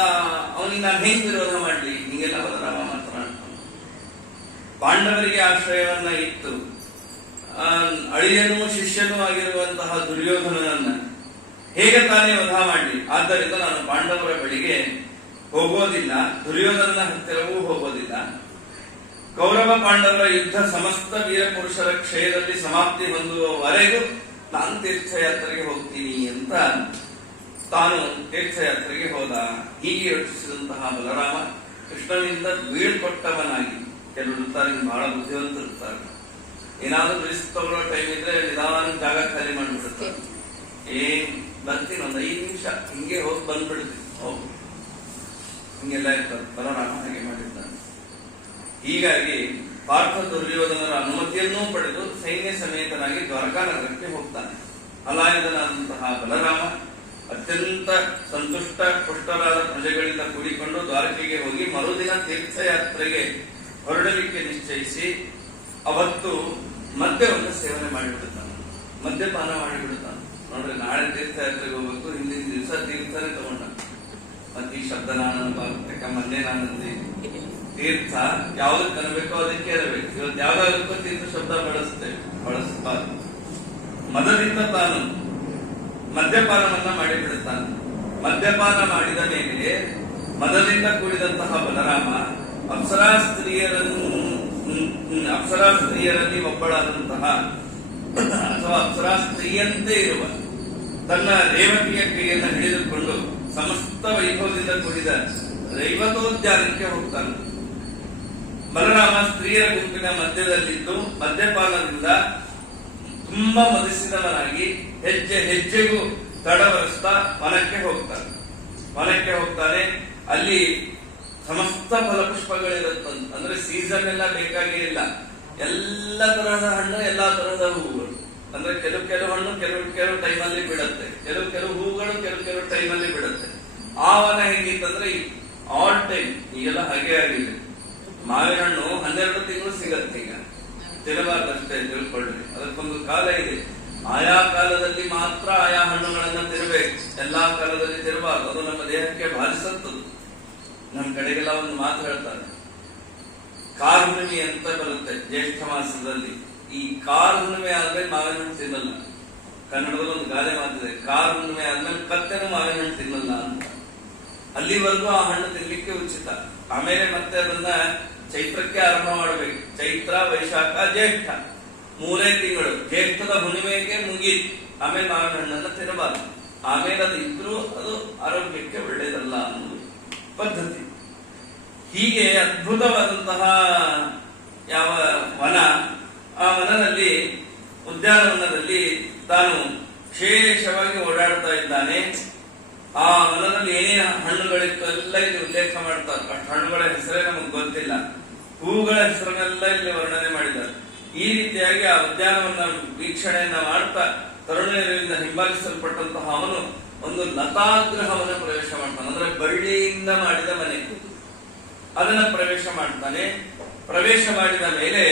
ಅವನಿಗೆ ನಾನು ಹೆಂಗ್ ವಿರೋಧ ಮಾಡ್ಲಿ, ಹಿಂಗೆಲ್ಲ ಬಲರಾಮ ಮಾತನಾಡ್ತಾನೆ. ಪಾಂಡವರಿಗೆ ಆಶ್ರಯವನ್ನ ಇತ್ತು ಅಳಿಯನೂ ಶಿಷ್ಯನೂ ಆಗಿರುವಂತಹ ದುರ್ಯೋಧನನನ್ನ ಹೇಗೆ ತಾನೇ ವಧ ಮಾಡಲಿ. ಆದ್ದರಿಂದ ನಾನು ಪಾಂಡವರ ಬಳಿಗೆ ಹೋಗೋದಿಲ್ಲ, ದುರ್ಯೋಧನನ ಹತ್ತಿರವೂ ಹೋಗೋದಿಲ್ಲ. ಕೌರವ ಪಾಂಡವರ ಯುದ್ಧ ಸಮಸ್ತ ವೀರಪುರುಷರ ಕ್ಷಯದಲ್ಲಿ ಸಮಾಪ್ತಿ ಹೊಂದುವವರೆಗೂ ನಾನು ತೀರ್ಥಯಾತ್ರೆಗೆ ಹೋಗ್ತೀನಿ ಅಂತ ತಾನು ತೀರ್ಥಯಾತ್ರೆಗೆ ಹೋದ. ಹೀಗೆ ಯೋಚಿಸಿದಂತಹ ಬಲರಾಮ ಕೃಷ್ಣನಿಂದ ಬೀಳ್ಕೊಟ್ಟವನಾಗಿ, ಕೆಲವರು ಇರ್ತಾರೆ ಬಹಳ ಬುದ್ಧಿವಂತರು ಇರ್ತಾರೆ, ಏನಾದ್ರೂ ರಿಸ್ಕ್ ತಗೊಳ್ಳೋ ಟೈಮ್ ಇದ್ರೆ ನಿಧಾನ ಜಾಗ ಖಾಲಿ ಮಾಡ್ಬಿಡುತ್ತಾರೆ. ಬರ್ತೀನಿ ಒಂದು 5 ನಿಮಿಷ ಹಿಂಗೆ ಹೋಗಿ ಬಂದ್ಬಿಡ್ತೀನಿ, ಹೋಗು, ಹಿಂಗೆಲ್ಲ ಇರ್ತಾರೆ. ಬಲರಾಮ ಹಾಗೆ ಮಾಡಿದ್ದಾನೆ. ಹೀಗಾಗಿ ಪಾರ್ಥ ದುರ್ಯೋಧನರ ಅನುಮತಿಯನ್ನೂ ಪಡೆದು ಸೈನ್ಯ ಸಮೇತನಾಗಿ ದ್ವಾರಕಾ ನಗರಕ್ಕೆ ಹೋಗ್ತಾನೆ. ಅಲಾಯುಧನಾದಂತಹ ಬಲರಾಮ ಅತ್ಯಂತ ಸಂತುಷ್ಟ ಪುಷ್ಟರಾದ ಪ್ರಜೆಗಳಿಂದ ಕೂಡಿಕೊಂಡು ದ್ವಾರಕೆಗೆ ಹೋಗಿ ಮರುದಿನ ತೀರ್ಥಯಾತ್ರೆಗೆ ಹೊರಡಲಿಕ್ಕೆ ನಿಶ್ಚಯಿಸಿ ಅವತ್ತು ಮದ್ಯವನ್ನು ಸೇವನೆ ಮಾಡಿಬಿಡುತ್ತಾನೆ, ಮದ್ಯಪಾನ ಮಾಡಿಬಿಡುತ್ತಾನೆ. ನೋಡ್ರಿ, ನಾಳೆ ತೀರ್ಥಯಾತ್ರೆಗೆ ಹೋಗ್ಬೇಕು, ಹಿಂದಿನ ದಿವಸ ತೀರ್ಥನೇ ತಗೊಂಡ. ಮತ್ತೆ ಈ ಶಬ್ದ ನಾನು ಮೊನ್ನೆ ನಾನಂದಿ ತೀರ್ಥ ಯಾವ್ದಕ್ಕೆ ಅನ್ಬೇಕೋ ಅದಕ್ಕೆ ಇರಬೇಕು. ಇವತ್ತು ಯಾವ್ದಾದಕ್ಕೂ ತೀರ್ಥ ಶಬ್ದ ಬಳಸಬಾರದು. ಮದದಿಂದ ತಾನು ಮದ್ಯಪಾನವನ್ನ ಮಾಡಿಬಿಡುತ್ತಾನೆ. ಮದ್ಯಪಾನ ಮಾಡಿದ ಮೇಲೆ ಮದದಿಂದ ಕೂಡಿದಂತಹ ಬಲರಾಮ ಅಪ್ಸರಾ ಸ್ತ್ರೀಯರಲ್ಲಿ ಒಬ್ಬಳಾದಂತಹ ಅಥವಾ ಅಪ್ಸರಾ ಸ್ತ್ರೀಯಂತೆ ಇರುವ ತನ್ನ ರೇವತಿಯ ಕೈಯನ್ನು ಹಿಡಿದುಕೊಂಡು ಸಮಸ್ತ ವೈಭವದಿಂದ ಕೂಡಿದ ರೈವತೋದ್ಯಾನಕ್ಕೆ ಹೋಗ್ತಾನೆ. ಬಲರಾಮ ಸ್ತ್ರೀಯರ ಗುಂಪಿನ ಮಧ್ಯದಲ್ಲಿದ್ದು ಮದ್ಯಪಾನದಿಂದ ತುಂಬಾ ಮದಿಸಿದವನಾಗಿ ಹೆಜ್ಜೆ ಹೆಜ್ಜೆಗೂ ತಡವರಿಸ್ತಾ ವನಕ್ಕೆ ಹೋಗ್ತಾನೆ. ಅಲ್ಲಿ ಸಮಸ್ತ ಫಲಪುಷ್ಪಗಳಿರುತ್ತಂತ. ಅಂದ್ರೆ ಸೀಸನ್ ಎಲ್ಲ ಬೇಕಾಗೇ ಇಲ್ಲ, ಎಲ್ಲ ತರಹದ ಹಣ್ಣು, ಎಲ್ಲಾ ತರಹದ ಹೂವುಗಳು. ಅಂದ್ರೆ ಕೆಲವು ಹಣ್ಣು ಕೆಲವು ಟೈಮಲ್ಲಿ ಬಿಡುತ್ತೆ, ಕೆಲವು ಹೂಗಳು ಕೆಲವು ಟೈಮಲ್ಲಿ ಬಿಡುತ್ತೆ. ಆ ವನ ಹೇಗಿತ್ತಂದ್ರೆ ಆಲ್ ಟೈಮ್. ಈಗೆಲ್ಲ ಹಾಗೆ ಆಗಿದೆ. ಮಾವಿನ ಹಣ್ಣು 12 ತಿಂಗಳು ಸಿಗತ್ತೆ. ಈಗ ತಿನ್ನಬಾರ್ದಷ್ಟೇ, ತಿಳ್ಕೊಳ್ರಿ. ಅದಕ್ಕೊಂದು ಕಾಲ ಇದೆ. ಆಯಾ ಕಾಲದಲ್ಲಿ ಮಾತ್ರ ಆಯಾ ಹಣ್ಣುಗಳನ್ನ ತಿನ್ನಬೇಕು, ಎಲ್ಲಾ ಕಾಲದಲ್ಲಿ ತಿನ್ನಬಾರ್ದು. ಅದು ನಮ್ಮ ದೇಹಕ್ಕೆ ಬಾಧಿಸುತ್ತದೆ. ನಮ್ಮ ಕಡೆಗೆಲ್ಲ ಒಂದು ಮಾತು ಹೇಳ್ತಾರೆ, ಕಾರ್ ಹುಣ್ಣಿಮೆ ಅಂತ ಬರುತ್ತೆ ಜ್ಯೇಷ್ಠ ಮಾಸದಲ್ಲಿ. ಈ ಕಾರ್ ಹುಣ್ಣಿಮೆ ಆದ್ಮೇಲೆ ಮಾವಿನ ಹಣ್ಣು ತಿನ್ನಲ್ಲ. ಕನ್ನಡದಲ್ಲಿ ಒಂದು ಗಾದೆ ಮಾತಿದೆ, ಕಾರ್ ಹುಣ್ಣಿಮೆ ಆದ್ಮೇಲೆ ಕತ್ತೆನೂ ಮಾವಿನ ಹಣ್ಣು ತಿನ್ನಲ್ಲ ಅಂತ. ಅಲ್ಲಿವರೆಗೂ ಆ ಹಣ್ಣು ತಿನ್ಲಿಕ್ಕೆ ಉಚಿತ. ಆಮೇಲೆ ಮತ್ತೆ ಅದನ್ನ ಚೈತ್ರಕ್ಕೆ ಆರಂಭ ಮಾಡಬೇಕು. ಚೈತ್ರ, ವೈಶಾಖ, ಜ್ಯೇಷ್ಠ 3 ತಿಂಗಳು. ಜ್ಯೇಷ್ಠದ ಹುಣ್ಣಿಮೆಗೆ ಮುಗೀತು, ಆಮೇಲೆ ಮಾವಿನ ಹಣ್ಣನ್ನ ತಿನ್ನಬಾರದು. ಆಮೇಲೆ ಅದು ಇದ್ರೂ ಅದು ಆರೋಗ್ಯಕ್ಕೆ ಒಳ್ಳೇದಲ್ಲ ಅನ್ನೋದು ಪದ್ಧತಿ. ಹೀಗೆ ಅದ್ಭುತವಾದಂತಹ ಯಾವ ವನ, ಆ ವನದಲ್ಲಿ ಉದ್ಯಾನವನದಲ್ಲಿ ತಾನು ವಿಶೇಷವಾಗಿ ಓಡಾಡ್ತಾ ಇದ್ದಾನೆ. ಆ ವನದಲ್ಲಿ ಏನೇನು ಹಣ್ಣುಗಳಿತ್ತು ಎಲ್ಲ ಇಲ್ಲಿ ಉಲ್ಲೇಖ ಮಾಡ್ತಾರೆ. ಅಷ್ಟು ಹಣ್ಣುಗಳ ಹೆಸರೇ ನಮಗೆ ಗೊತ್ತಿಲ್ಲ, ಹೂಗಳ ಹೆಸರನ್ನೆಲ್ಲ ಇಲ್ಲಿ ವರ್ಣನೆ ಮಾಡಿದ್ದಾರೆ. ಈ ರೀತಿಯಾಗಿ ಆ ಉದ್ಯಾನವನ್ನ ವೀಕ್ಷಣೆಯನ್ನ ಮಾಡ್ತಾ ತರುಣಿಯರಿಂದ ಹಿಂಬಾಲಿಸಲ್ಪಟ್ಟಂತಹ ಅವನು ಒಂದು ಲತಾಗ್ರಹವನ್ನು ಪ್ರವೇಶ ಮಾಡ್ತಾನೆ. ಅಂದ್ರೆ ಬಳ್ಳಿಯಿಂದ ಮಾಡಿದ ಮನೆ, ಅದನ್ನ ಪ್ರವೇಶ ಮಾಡ್ತಾನೆ. ಪ್ರವೇಶ ಮಾಡಿದ ಮೇಲೆ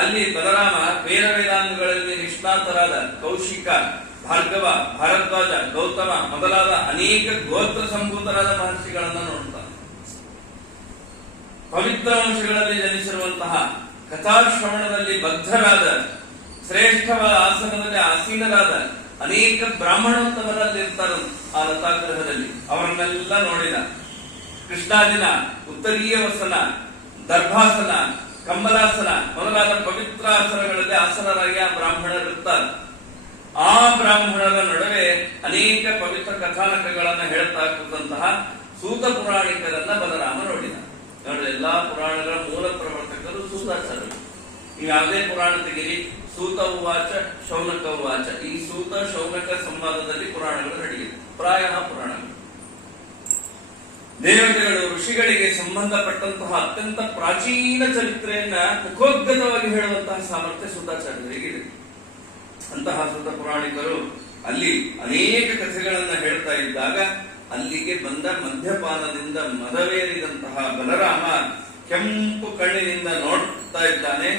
ಅಲ್ಲಿ ಬಲರಾಮ ವೇದ ವೇದಾಂಗಗಳಲ್ಲಿ ನಿಷ್ಣಾತರಾದ ಕೌಶಿಕ, ಭಾರ್ಗವ, ಭಾರದ್ವಾಜ, ಗೌತಮ ಮೊದಲಾದ ಅನೇಕ ಗೋತ್ರ ಸಂಭೂತರಾದ ಮಹರ್ಷಿಗಳನ್ನ ನೋಡ್ತಾನೆ. ಪವಿತ್ರ ಅಂಶಗಳಲ್ಲಿ ಜನಿಸಿರುವಂತಹ ಕಥಾಶ್ರವಣದಲ್ಲಿ ಬದ್ಧರಾದ, ಶ್ರೇಷ್ಠವಾದ ಆಸನದಲ್ಲಿ ಆಸೀನರಾದ ಅನೇಕ ಬ್ರಾಹ್ಮಣೋತ್ತಮರಲ್ಲಿ ಇರ್ತಾರೆ ಆ ಲತಾಗ್ರಹದಲ್ಲಿ. ಅವರನ್ನೆಲ್ಲ ನೋಡಿದ. ಕೃಷ್ಣಾಜಿನ ಉತ್ತರೀಯ ವಸನ, ದರ್ಭಾಸನ, ಕಮಲಾಸನ ಮೊದಲಾದ ಪವಿತ್ರ ಆಸನಗಳಲ್ಲಿ ಆಸನರಾಗಿ ಆ ಬ್ರಾಹ್ಮಣರಿರ್ತಾರೆ. ಆ ಬ್ರಾಹ್ಮಣರ ನಡುವೆ ಅನೇಕ ಪವಿತ್ರ ಕಥಾನಕಗಳನ್ನ ಹೇಳ್ತಾ ಕೂತಂತಹ ಸೂತ ಪುರಾಣಿಕರನ್ನ ಬಲರಾಮ ನೋಡಿದ. ನೋಡಿ, ಎಲ್ಲಾ ಪುರಾಣಗಳ ಮೂಲ ಪ್ರವರ್ತಕರು ಸೂತಾಚಾರ್ಯರು. ನೀವು ಯಾವುದೇ ಪುರಾಣ ತೆಗಿರಿ, ಸೂತ ಉವಾಚ, ಶೌನಕ ಉವಾಚ, ಈ ಸೂತ ಶೌನಕ ಸಂವಾದದಲ್ಲಿ ಪುರಾಣಗಳು ನಡೆಯಿದೆ. ಪ್ರಾಯ ಪುರಾಣಗಳು ದೇವತೆಗಳು, ಋಷಿಗಳಿಗೆ ಸಂಬಂಧಪಟ್ಟಂತಹ ಅತ್ಯಂತ ಪ್ರಾಚೀನ ಚರಿತ್ರೆಯನ್ನ ಮುಖೋದ್ಗತವಾಗಿ ಹೇಳುವಂತಹ ಸಾಮರ್ಥ್ಯ ಸೂತಾಚಾರ್ಯರಿಗಿದೆ. ಅಂತಹ ಸೂತ ಪುರಾಣಿಕರು ಅಲ್ಲಿ ಅನೇಕ ಕಥೆಗಳನ್ನ ಹೇಳ್ತಾ ಇದ್ದಾಗ ಅಲ್ಲಿಗೆ ಬಂದ ಮದ್ಯಪಾನದಿಂದ ಮದವೇರಿದಂತಹ ಬಲರಾಮ ಕೆಂಪು ಕಣ್ಣಿನಿಂದ ನೋಡ್ತಾ ಇದ್ದಾನೆ.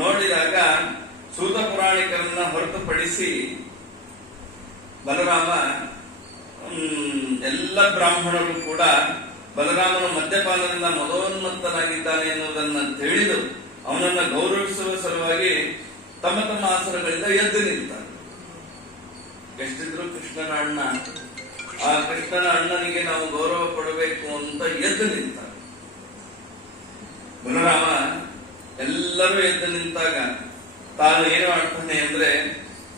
ನೋಡಿದಾಗ ಸೂತ ಪುರಾಣಿಕರನ್ನ ಹೊರತುಪಡಿಸಿ ಬಲರಾಮ ಎಲ್ಲ ಬ್ರಾಹ್ಮಣರು ಕೂಡ ಬಲರಾಮನು ಮದ್ಯಪಾನದಿಂದ ಮದೋನ್ಮತ್ತನಾಗಿದ್ದಾನೆ ಎನ್ನುವುದನ್ನು ತಿಳಿದು ಅವನನ್ನ ಗೌರವಿಸುವ ಸಲುವಾಗಿ ತಮ್ಮ ತಮ್ಮ ಆಸನಗಳಿಂದ ಎದ್ದು ನಿಲ್ತಾರೆ. ಎಷ್ಟಿದ್ರು ಕೃಷ್ಣನ ಅಣ್ಣ, ಆ ಕೃಷ್ಣನ ಅಣ್ಣನಿಗೆ ನಾವು ಗೌರವ ಕೊಡಬೇಕು ಅಂತ ಎದ್ದು ನಿಲ್ತಾರೆ. ಬಲರಾಮ ಎಲ್ಲರೂ ಎದ್ದು ನಿಂತಾಗ ತಾನು ಏನು ಮಾಡ್ತಾನೆ ಅಂದ್ರೆ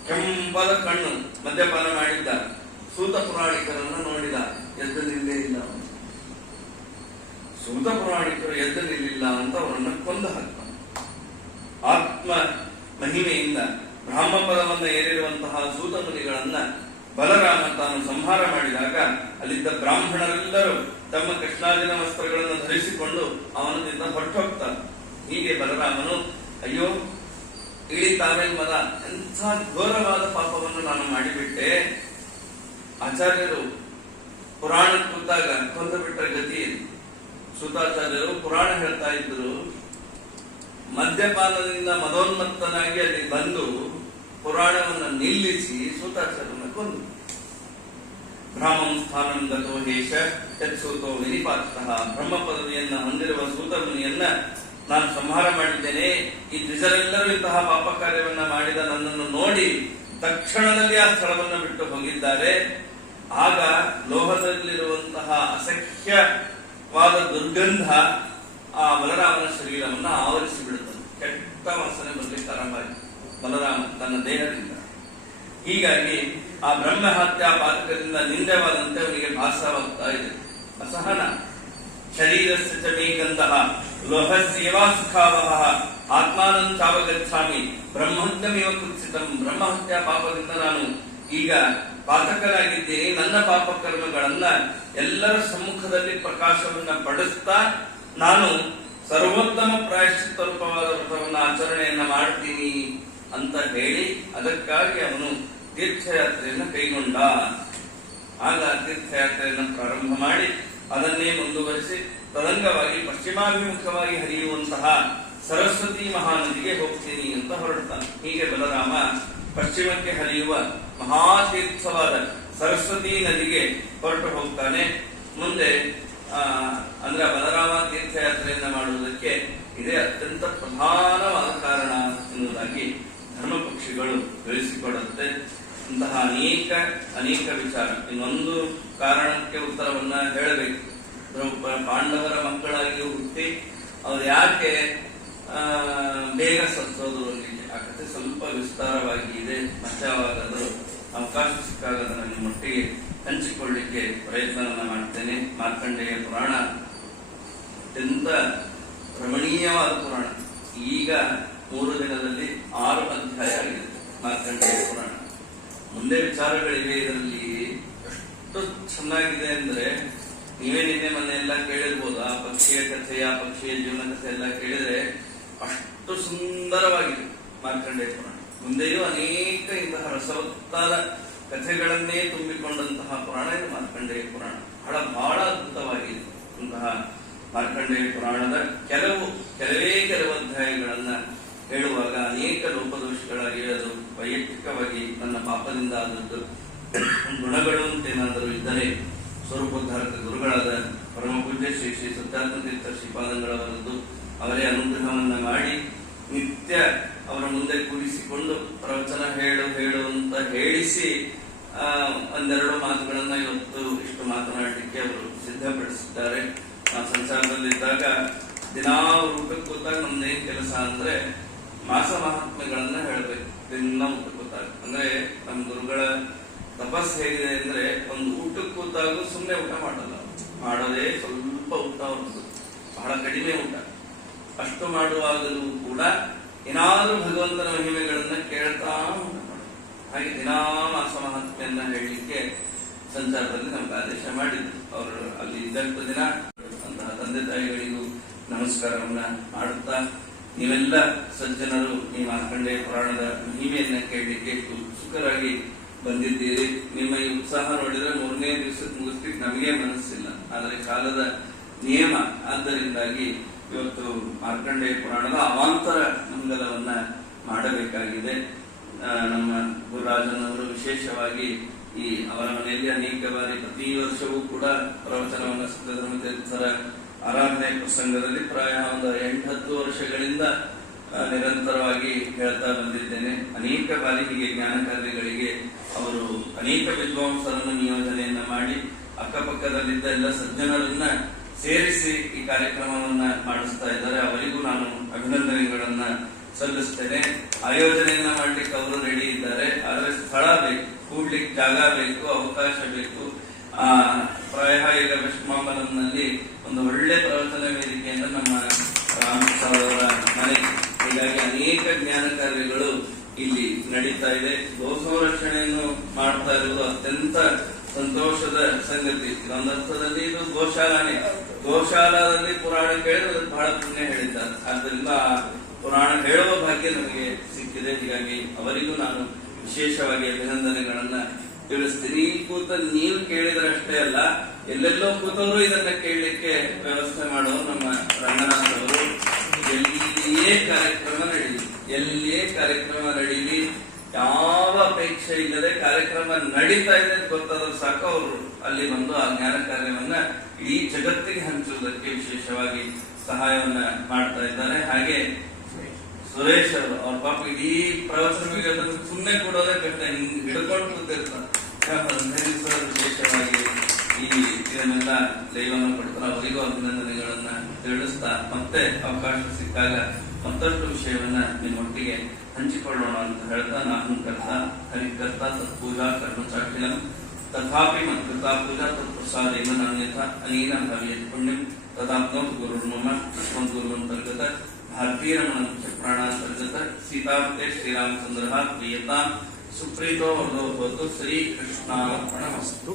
ಕೆಂಪದ ಕಣ್ಣು, ಮದ್ಯಪಾನ ಮಾಡಿದ್ದ, ಸೂತ ಪುರಾಣಿಕರನ್ನು ನೋಡಿದ, ಎದ್ದು ನಿಲ್ಲೇ ಇಲ್ಲ. ಸೂತ ಪುರಾಣಿಕರು ಎದ್ದು ನಿಲ್ಲಿಲ್ಲ ಅಂತ ಅವರನ್ನ ಕೊಂದು ಹಾಕ್ತಾನೆ. ಆತ್ಮ ಮಹಿಮೆಯಿಂದ ಬ್ರಹ್ಮಪದವನ್ನು ಏರಿರುವಂತಹ ಸೂತ ಮುನಿಗಳನ್ನ ಬಲರಾಮ ತಾನು ಸಂಹಾರ ಮಾಡಿದಾಗ ಅಲ್ಲಿದ್ದ ಬ್ರಾಹ್ಮಣರೆಲ್ಲರೂ ತಮ್ಮ ಕೃಷ್ಣಾರ್ಜುನ ವಸ್ತ್ರಗಳನ್ನು ಧರಿಸಿಕೊಂಡು ಅವನದಿಂದ ಹೊರಟೋಗ್ತಾನೆ. ಹೀಗೆ ಬಲರಾಮನು, ಅಯ್ಯೋ ಇಳಿತಾಮೇಲ್ ಮದ, ಎಂಥ ಘೋರವಾದ ಪಾಪವನ್ನು ನಾನು ಮಾಡಿಬಿಟ್ಟೆ. ಆಚಾರ್ಯರು ಪುರಾಣ ಕೂತಾಗ ಕೊಂದು ಬಿಟ್ಟ ಗತಿ. ಸೂತಾಚಾರ್ಯರು ಪುರಾಣ ಹೇಳ್ತಾ ಇದ್ರು, ಮದ್ಯಪಾನದಿಂದ ಮದೋನ್ಮತ್ತನಾಗಿ ಅಲ್ಲಿ ಬಂದು ಪುರಾಣವನ್ನು ನಿಲ್ಲಿಸಿ ಸೂತಾಚಾರ್ಯನ ಕೊಂದು. ಬ್ರಾಹ್ಮಂ ಸ್ಥಾನಂ ಗತೋ ಹೇಷ ಯತ್ಸೂತೋ ವಿನಿಪಾತಃ. ಬ್ರಹ್ಮ ಪದವಿಯನ್ನ ಹೊಂದಿರುವ ಸೂತ ಮುನಿಯನ್ನ ನಾನು ಸಂಹಾರ ಮಾಡಿದ್ದೇನೆ. ಈ ದ್ವಿಜರೆಲ್ಲರೂ ಇಂತಹ ಪಾಪ ಕಾರ್ಯವನ್ನ ಮಾಡಿದ ನನ್ನನ್ನು ನೋಡಿ ತಕ್ಷಣದಲ್ಲಿ ಆ ಸ್ಥಳವನ್ನು ಬಿಟ್ಟು ಹೋಗಿದ್ದಾರೆ. ಆಗ ಲೋಹದಲ್ಲಿರುವಂತಹ ಅಸಖ್ಯವಾದ ದುರ್ಗಂಧ ಆ ಬಲರಾಮನ ಶರೀರವನ್ನ ಆವರಿಸಿ ಬಿಡುತ್ತದೆ. ಕೆಟ್ಟ ವಾಸನೆ ಬರಲಿಕ್ಕೆ ಆರಂಭ ಆಯಿತು ಬಲರಾಮ ತನ್ನ ದೇಹದಿಂದ. ಹೀಗಾಗಿ ಆ ಬ್ರಹ್ಮಹತ್ಯಾ ಪಾತಕದಿಂದ ನಿಂದವಾದಂತೆ ಅವನಿಗೆ ಭಾಸವಾಗ್ತಾ ಇದೆ. ಅಸಹನ. ಶರೀರಸ್ಯ ಚ ಮೇ ಗಂಧಃ ಲೋಹಸ್ಯೇವಾ ಸುಖಾವಹ ಆತ್ಮಾನಂ ಚಾವಗಚ್ಛಾಮಿ ಬ್ರಹ್ಮಹತ್ಯಮೇವ ಕೃತ್ಸಿತಂ. ಬ್ರಹ್ಮಹತ್ಯಾ ಪಾಪದಿಂದ ನಾನು ಈಗ ಪಾತಕನಾಗಿದ್ದೇನೆ. ನನ್ನ ಪಾಪ ಕರ್ಮಗಳನ್ನ ಎಲ್ಲರ ಸಮ್ಮುಖದಲ್ಲಿ ಪ್ರಕಾಶವನ್ನ ಪಡಿಸ್ತಾ ನಾನು ಸರ್ವೋತ್ತಮ ಪ್ರಾಯಶ್ಚಿತ್ತ ರೂಪವಾದ ವ್ರತವನ್ನ ಆಚರಣೆಯನ್ನ ಮಾಡ್ತೀನಿ ಅಂತ ಹೇಳಿ ಅದಕ್ಕಾಗಿ ಅವನು ತೀರ್ಥಯಾತ್ರೆಯನ್ನು ಕೈಗೊಂಡ. ಆಗ ತೀರ್ಥಯಾತ್ರೆಯನ್ನು ಪ್ರಾರಂಭ ಮಾಡಿ ಅದನ್ನೇ ಮುಂದುವರಿಸಿ ತದಂಗವಾಗಿ ಪಶ್ಚಿಮಾಭಿಮುಖವಾಗಿ ಹರಿಯುವಂತಹ ಸರಸ್ವತಿ ಮಹಾನದಿಗೆ ಹೋಗ್ತೀನಿ ಅಂತ ಹೊರಡ್ತಾನೆ. ಹೀಗೆ ಬಲರಾಮ ಪಶ್ಚಿಮಕ್ಕೆ ಹರಿಯುವ ಮಹಾತೀರ್ಥವಾದ ಸರಸ್ವತಿ ನದಿಗೆ ಹೊರಟು ಹೋಗ್ತಾನೆ. ಮುಂದೆ ಅಂದ್ರೆ ಬಲರಾಮ ತೀರ್ಥಯಾತ್ರೆಯನ್ನ ಮಾಡುವುದಕ್ಕೆ ಇದೇ ಅತ್ಯಂತ ಪ್ರಧಾನವಾದ ಕಾರಣ ಎನ್ನುವುದಾಗಿ ಧರ್ಮ ಪಕ್ಷಿಗಳು ತಿಳಿಸಿಕೊಡುತ್ತೆ. ಇಂತಹ ಅನೇಕ ವಿಚಾರ. ಇನ್ನೊಂದು ಕಾರಣಕ್ಕೆ ಉತ್ತರವನ್ನ ಹೇಳಬೇಕು. ಪಾಂಡವರ ಮಕ್ಕಳಾಗಿ ಹುಟ್ಟಿ ಅವ್ರು ಯಾಕೆ ಬೇಗ ಸತ್ತೋದು ಅನ್ನಲಿಕ್ಕೆ ಆ ಕಥೆ ಸ್ವಲ್ಪ ವಿಸ್ತಾರವಾಗಿ ಇದೆ. ಮತ್ತೆ ಯಾವಾಗಾದರೂ ಅವಕಾಶ ಸಿಕ್ಕಾಗ ನನ್ನ ಮಟ್ಟಿಗೆ ಹಂಚಿಕೊಳ್ಳಿಕ್ಕೆ ಪ್ರಯತ್ನವನ್ನ ಮಾಡ್ತೇನೆ. ಮಾರ್ಕಂಡೇಯ ಪುರಾಣ ಅತ್ಯಂತ ರಮಣೀಯವಾದ ಪುರಾಣ. ಈಗ 3 ದಿನದಲ್ಲಿ 6 ಅಧ್ಯಾಯ ಆಗಿದೆ ಮಾರ್ಕಂಡೇಯ ಪುರಾಣ. ಮುಂದೆ ವಿಚಾರಗಳಿವೆ ಇದರಲ್ಲಿ. ಎಷ್ಟು ಚೆನ್ನಾಗಿದೆ ಅಂದ್ರೆ ನೀವೇ ನಿನ್ನೆ ಮೊನ್ನೆ ಎಲ್ಲ ಕೇಳಿರ್ಬೋದು. ಆ ಪಕ್ಷಿಯ ಕಥೆಯ ಪಕ್ಷಿಯ ಜೀವನ ಕಥೆ ಎಲ್ಲ ಕೇಳಿದ್ರೆ ಅಷ್ಟು ಸುಂದರವಾಗಿದೆ ಮಾರ್ಕಂಡೇಯ ಪುರಾಣ. ಮುಂದೆಯೂ ಅನೇಕ ಇಂತಹ ರಸವತ್ತಾದ ಕಥೆಗಳನ್ನೇ ತುಂಬಿಕೊಂಡಂತಹ ಪುರಾಣ ಇದು ಮಾರ್ಕಂಡೇಯ ಪುರಾಣ. ಬಹಳ ಅದ್ಭುತವಾಗಿದೆ. ಅಂತಹ ಮಾರ್ಕಂಡೇಯ ಪುರಾಣದ ಕೆಲವೇ ಅಧ್ಯಾಯಗಳನ್ನ ಹೇಳುವಾಗ ಅನೇಕ ಲೋಪದೋಷಗಳಾಗಿ ಅದು ವೈಯಕ್ತಿಕವಾಗಿ ನನ್ನ ಪಾಪದಿಂದ ಆದದ್ದು ಗುಣಗಳು ಅಂತೇನಾದರೂ ಇದ್ದರೆ ಸ್ವರೂಪೋದ್ಧಾರಕ ಗುರುಗಳಾದ ಪರಮ ಪೂಜ್ಯ ಶ್ರೀ ಶ್ರೀ ಸತ್ಯಾತ್ಮ ತೀರ್ಥ ಶ್ರೀಪಾದಂಗಳವರದ್ದು ಅವರೇ ಅನುಗ್ರಹವನ್ನ ಮಾಡಿ ನಿತ್ಯ ಅವರ ಮುಂದೆ ಕೂರಿಸಿಕೊಂಡು ಪ್ರವಚನ ಹೇಳು ಅಂತ ಹೇಳಿಸಿ ಒಂದೆರಡು ಮಾತುಗಳನ್ನ ಇವತ್ತು ಇಷ್ಟು ಮಾತನಾಡಲಿಕ್ಕೆ ಅವರು ಸಿದ್ಧಪಡಿಸಿದ್ದಾರೆ. ನಾವು ಸಂಸಾರದಲ್ಲಿದ್ದಾಗ ದಿನಾ ಊಟಕ್ಕೆ ಕೂತಾಗ ನಮ್ದೇನ್ ಕೆಲಸ ಅಂದ್ರೆ ಮಾಸ ಮಹಾತ್ಮೆಗಳನ್ನ ಹೇಳ್ಬೇಕು. ದಿನ ಊಟಕ್ಕೆ ಕೂತಾಗ ಅಂದ್ರೆ ನಮ್ಮ ಗುರುಗಳ ತಪಸ್ ಹೇಗಿದೆ ಅಂದ್ರೆ ಒಂದು ಊಟಕ್ಕೆ ಕೂತಾಗೂ ಸುಮ್ಮನೆ ಊಟ ಮಾಡಲ್ಲ, ಮಾಡೋದೇ ಸ್ವಲ್ಪ ಊಟ ಅವ್ರದ್ದು, ಬಹಳ ಕಡಿಮೆ ಊಟ. ಅಷ್ಟು ಮಾಡುವಾಗಲೂ ಕೂಡ ಏನಾದ್ರೂ ಭಗವಂತನ ಮಹಿಮೆಗಳನ್ನ ಕೇಳ್ತಾ ಊಟ ಮಾಡೋದು. ಹಾಗೆ ದಿನಾ ಮಾಸ ಮಹಾತ್ಮೆಯನ್ನ ಹೇಳಲಿಕ್ಕೆ ಸಂಚಾರದಲ್ಲಿ ನಮ್ಗೆ ಆದೇಶ ಮಾಡಿದ್ರು. ಅವರು ಅಲ್ಲಿ ಇದ್ದಂತ ದಿನ ಅಂತಹ ತಂದೆ ತಾಯಿಗಳಿಗೂ ನಮಸ್ಕಾರವನ್ನ ಮಾಡುತ್ತಾ, ನೀವೆಲ್ಲ ಸಜ್ಜನರು ಈ ಮಾರ್ಕಂಡೇಯ ಪುರಾಣದ ಮಹಿಮೆಯನ್ನ ಕೇಳಲಿಕ್ಕೆ ಉತ್ಸುಕರಾಗಿ ಬಂದಿದ್ದೀರಿ. ನಿಮ್ಮ ಈ ಉತ್ಸಾಹ ನೋಡಿದ್ರೆ 3ನೇ ದಿವಸಕ್ಕೆ ಮುಗಿಸ್ಲಿಕ್ಕೆ ನಮಗೆ ಮನಸ್ಸಿಲ್ಲ, ಆದರೆ ಕಾಲದ ನಿಯಮ. ಆದ್ದರಿಂದಾಗಿ ಇವತ್ತು ಮಾರ್ಕಂಡೇಯ ಪುರಾಣದ ಅವಾಂತರ ಮಂಗಲವನ್ನ ಮಾಡಬೇಕಾಗಿದೆ. ನಮ್ಮ ಗುರುರಾಜನವರು ವಿಶೇಷವಾಗಿ ಈ ಅವರ ಮನೆಯಲ್ಲಿ ಅನೇಕ ಬಾರಿ ಪ್ರತಿ ವರ್ಷವೂ ಕೂಡ ಪ್ರವಚನವನ್ನು ಸಿದ್ಧಧರ್ಮತೀರ್ಥರ ಆರಾಧನೆ ಪ್ರಸಂಗದಲ್ಲಿ ಪ್ರಾಯ ಒಂದು 8-10 ವರ್ಷಗಳಿಂದ ನಿರಂತರವಾಗಿ ಹೇಳ್ತಾ ಬಂದಿದ್ದೇನೆ. ಅನೇಕ ಬಾರಿ ಹೀಗೆ ಜ್ಞಾನ ಕಾರ್ಯಗಳಿಗೆ ಅವರು ಅನೇಕ ವಿದ್ವಾಂಸರನ್ನು ನಿಯೋಜನೆಯನ್ನ ಮಾಡಿ ಅಕ್ಕಪಕ್ಕದಲ್ಲಿದ್ದ ಎಲ್ಲ ಸಜ್ಜನರನ್ನ ಸೇರಿಸಿ ಈ ಕಾರ್ಯಕ್ರಮವನ್ನ ಮಾಡಿಸ್ತಾ ಇದ್ದಾರೆ. ಅವರಿಗೂ ನಾನು ಅಭಿನಂದನೆಗಳನ್ನ ಸಲ್ಲಿಸ್ತೇನೆ. ಆಯೋಜನೆಯನ್ನ ಮಾಡ್ಲಿಕ್ಕೆ ಅವರು ರೆಡಿ ಇದ್ದಾರೆ, ಆದ್ರೆ ಸ್ಥಳ ಬೇಕು, ಕೂಡ್ಲಿಕ್ಕೆ ಜಾಗ ಬೇಕು, ಅವಕಾಶ ಬೇಕು. ಪ್ರಾಯ ಈಗ ವೆಸ್ಟ್ಮಾಂಬಲಂನಲ್ಲಿ ಒಂದು ಒಳ್ಳೆ ಪ್ರವಚನ ವೇದಿಕೆಯನ್ನು ನಮ್ಮ ರಾಮಪ್ರಸಾದ್ ಅವರ ಮನೆ, ಹೀಗಾಗಿ ಅನೇಕ ಜ್ಞಾನ ಕಾರ್ಯಗಳು ಇಲ್ಲಿ ನಡೀತಾ ಇದೆ. ಗೋ ಸಂರಕ್ಷಣೆಯನ್ನು ಮಾಡ್ತಾ ಇರುವುದು ಅತ್ಯಂತ ಸಂತೋಷದ ಸಂಗತಿ. ಒಂದರ್ಥದಲ್ಲಿ ಇದು ಗೋಶಾಲಾನೇ. ಗೋಶಾಲಾದಲ್ಲಿ ಪುರಾಣ ಕೇಳಿದ್ರೆ ಬಹಳ ಪುಣ್ಯ ಹೇಳಿದ್ದಾರೆ. ಆದ್ದರಿಂದ ಆ ಪುರಾಣ ಹೇಳುವ ಭಾಗ್ಯ ನಮಗೆ ಸಿಕ್ಕಿದೆ. ಹೀಗಾಗಿ ಅವರಿಗೂ ನಾನು ವಿಶೇಷವಾಗಿ ಅಭಿನಂದನೆಗಳನ್ನ ತಿಳಿಸ್ತೀನಿ. ಈ ಕೂತ ನೀವು ಕೇಳಿದ್ರಷ್ಟೇ ಅಲ್ಲ, ಎಲ್ಲೆಲ್ಲೋ ಕೂತವರು ಇದನ್ನ ಕೇಳಲಿಕ್ಕೆ ವ್ಯವಸ್ಥೆ ಮಾಡೋರು ನಮ್ಮ ರಂಗನಾಥ್ ಅವರು. ಎಲ್ಲಿಯೇ ಕಾರ್ಯಕ್ರಮ ನಡೀಲಿ, ಯಾವ ಅಪೇಕ್ಷೆ ಇಲ್ಲದೆ ಕಾರ್ಯಕ್ರಮ ನಡೀತಾ ಇದೆ ಗೊತ್ತಾದ್ರೆ ಸಾಕು, ಅವರು ಅಲ್ಲಿ ಬಂದು ಆ ಜ್ಞಾನ ಕಾರ್ಯವನ್ನ ಇಡೀ ಜಗತ್ತಿಗೆ ಹಂಚುವುದಕ್ಕೆ ವಿಶೇಷವಾಗಿ ಸಹಾಯವನ್ನ ಮಾಡ್ತಾ ಇದ್ದಾರೆ. ಹಾಗೆ ಸುರೇಶ್ ಅವರು, ಅವ್ರ ಪಾಪ ಇಡೀ ಪ್ರವಚನಗಳಿಗೆ ಅದನ್ನು ಸುಮ್ಮನೆ ಕೊಡೋದೇ ಕಷ್ಟ, ಹಿಂಗ್ ಹಿಡ್ಕೊಂಡು ಕೂತಿರ್ತಾರೆ. ವಿಶೇಷವಾಗಿ ಇದನ್ನೆಲ್ಲ ಲೈವನ್ನ ಪಡ್ತಾರೆ. ಅವರಿಗೂ ಅಭಿನಂದನೆಗಳನ್ನ ತಿಳಿಸ್ತಾ ಮತ್ತೆ ಅವಕಾಶ ಸಿಕ್ಕಾಗ ಮತ್ತಷ್ಟು ವಿಷಯವನ್ನ ನಿಮ್ಮೊಟ್ಟಿಗೆ ಹಂಚಿಕೊಳ್ಳೋಣ ಅಂತ ಹೇಳ್ತಾ, ನಾನು ಕರ್ತಾ ಹರಿಕರ್ತ ತತ್ಪೂಜಾ ಕರ್ಮಚಾಖಿಲಂ ತಥಾಪಿ ಮತ್ಕೃತಾ ಪೂಜಾ ತತ್ಪ್ರಸಾದೇನ ನಾಣ್ಯಥಾ ಅನೇನ ಭವೇತ್ ಪುಣ್ಯಂ ತದಾಪ್ನೋತ್ ಗುರುರ್ಮಮ ಗುರುವಂತರ್ಗತ ಭಾರತೀಯ ರಮಣ ಪ್ರಾಣಾಂತರ್ಗತ ಸೀತಾಪತೆ ಶ್ರೀರಾಮಚಂದ್ರ ಪ್ರಿಯತಾಂ ಸುಪ್ರೀತೋ ಭವತು. ಶ್ರೀ ಕೃಷ್ಣಾರ್ಪಣಮಸ್ತು.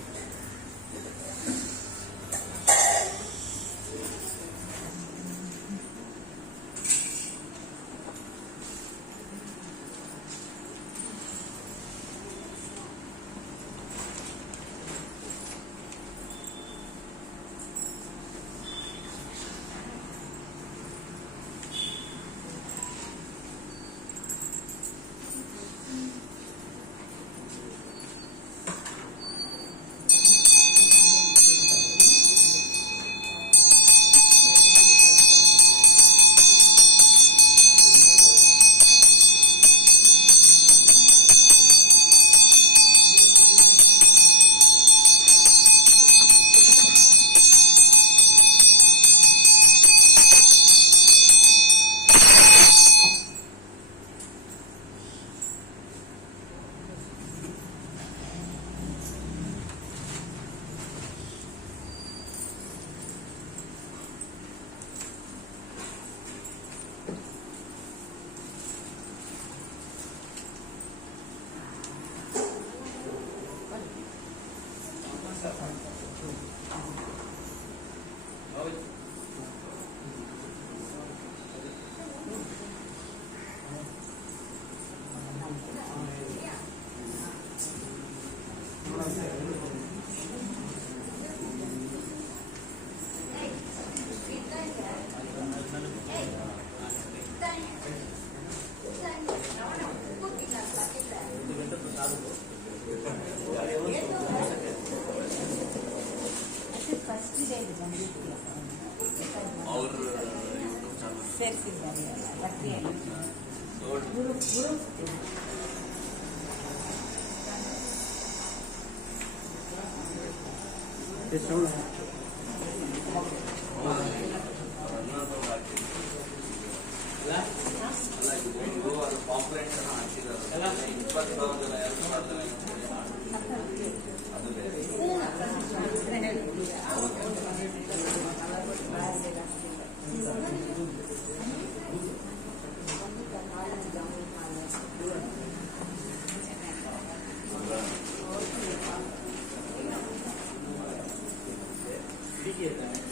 Thank you.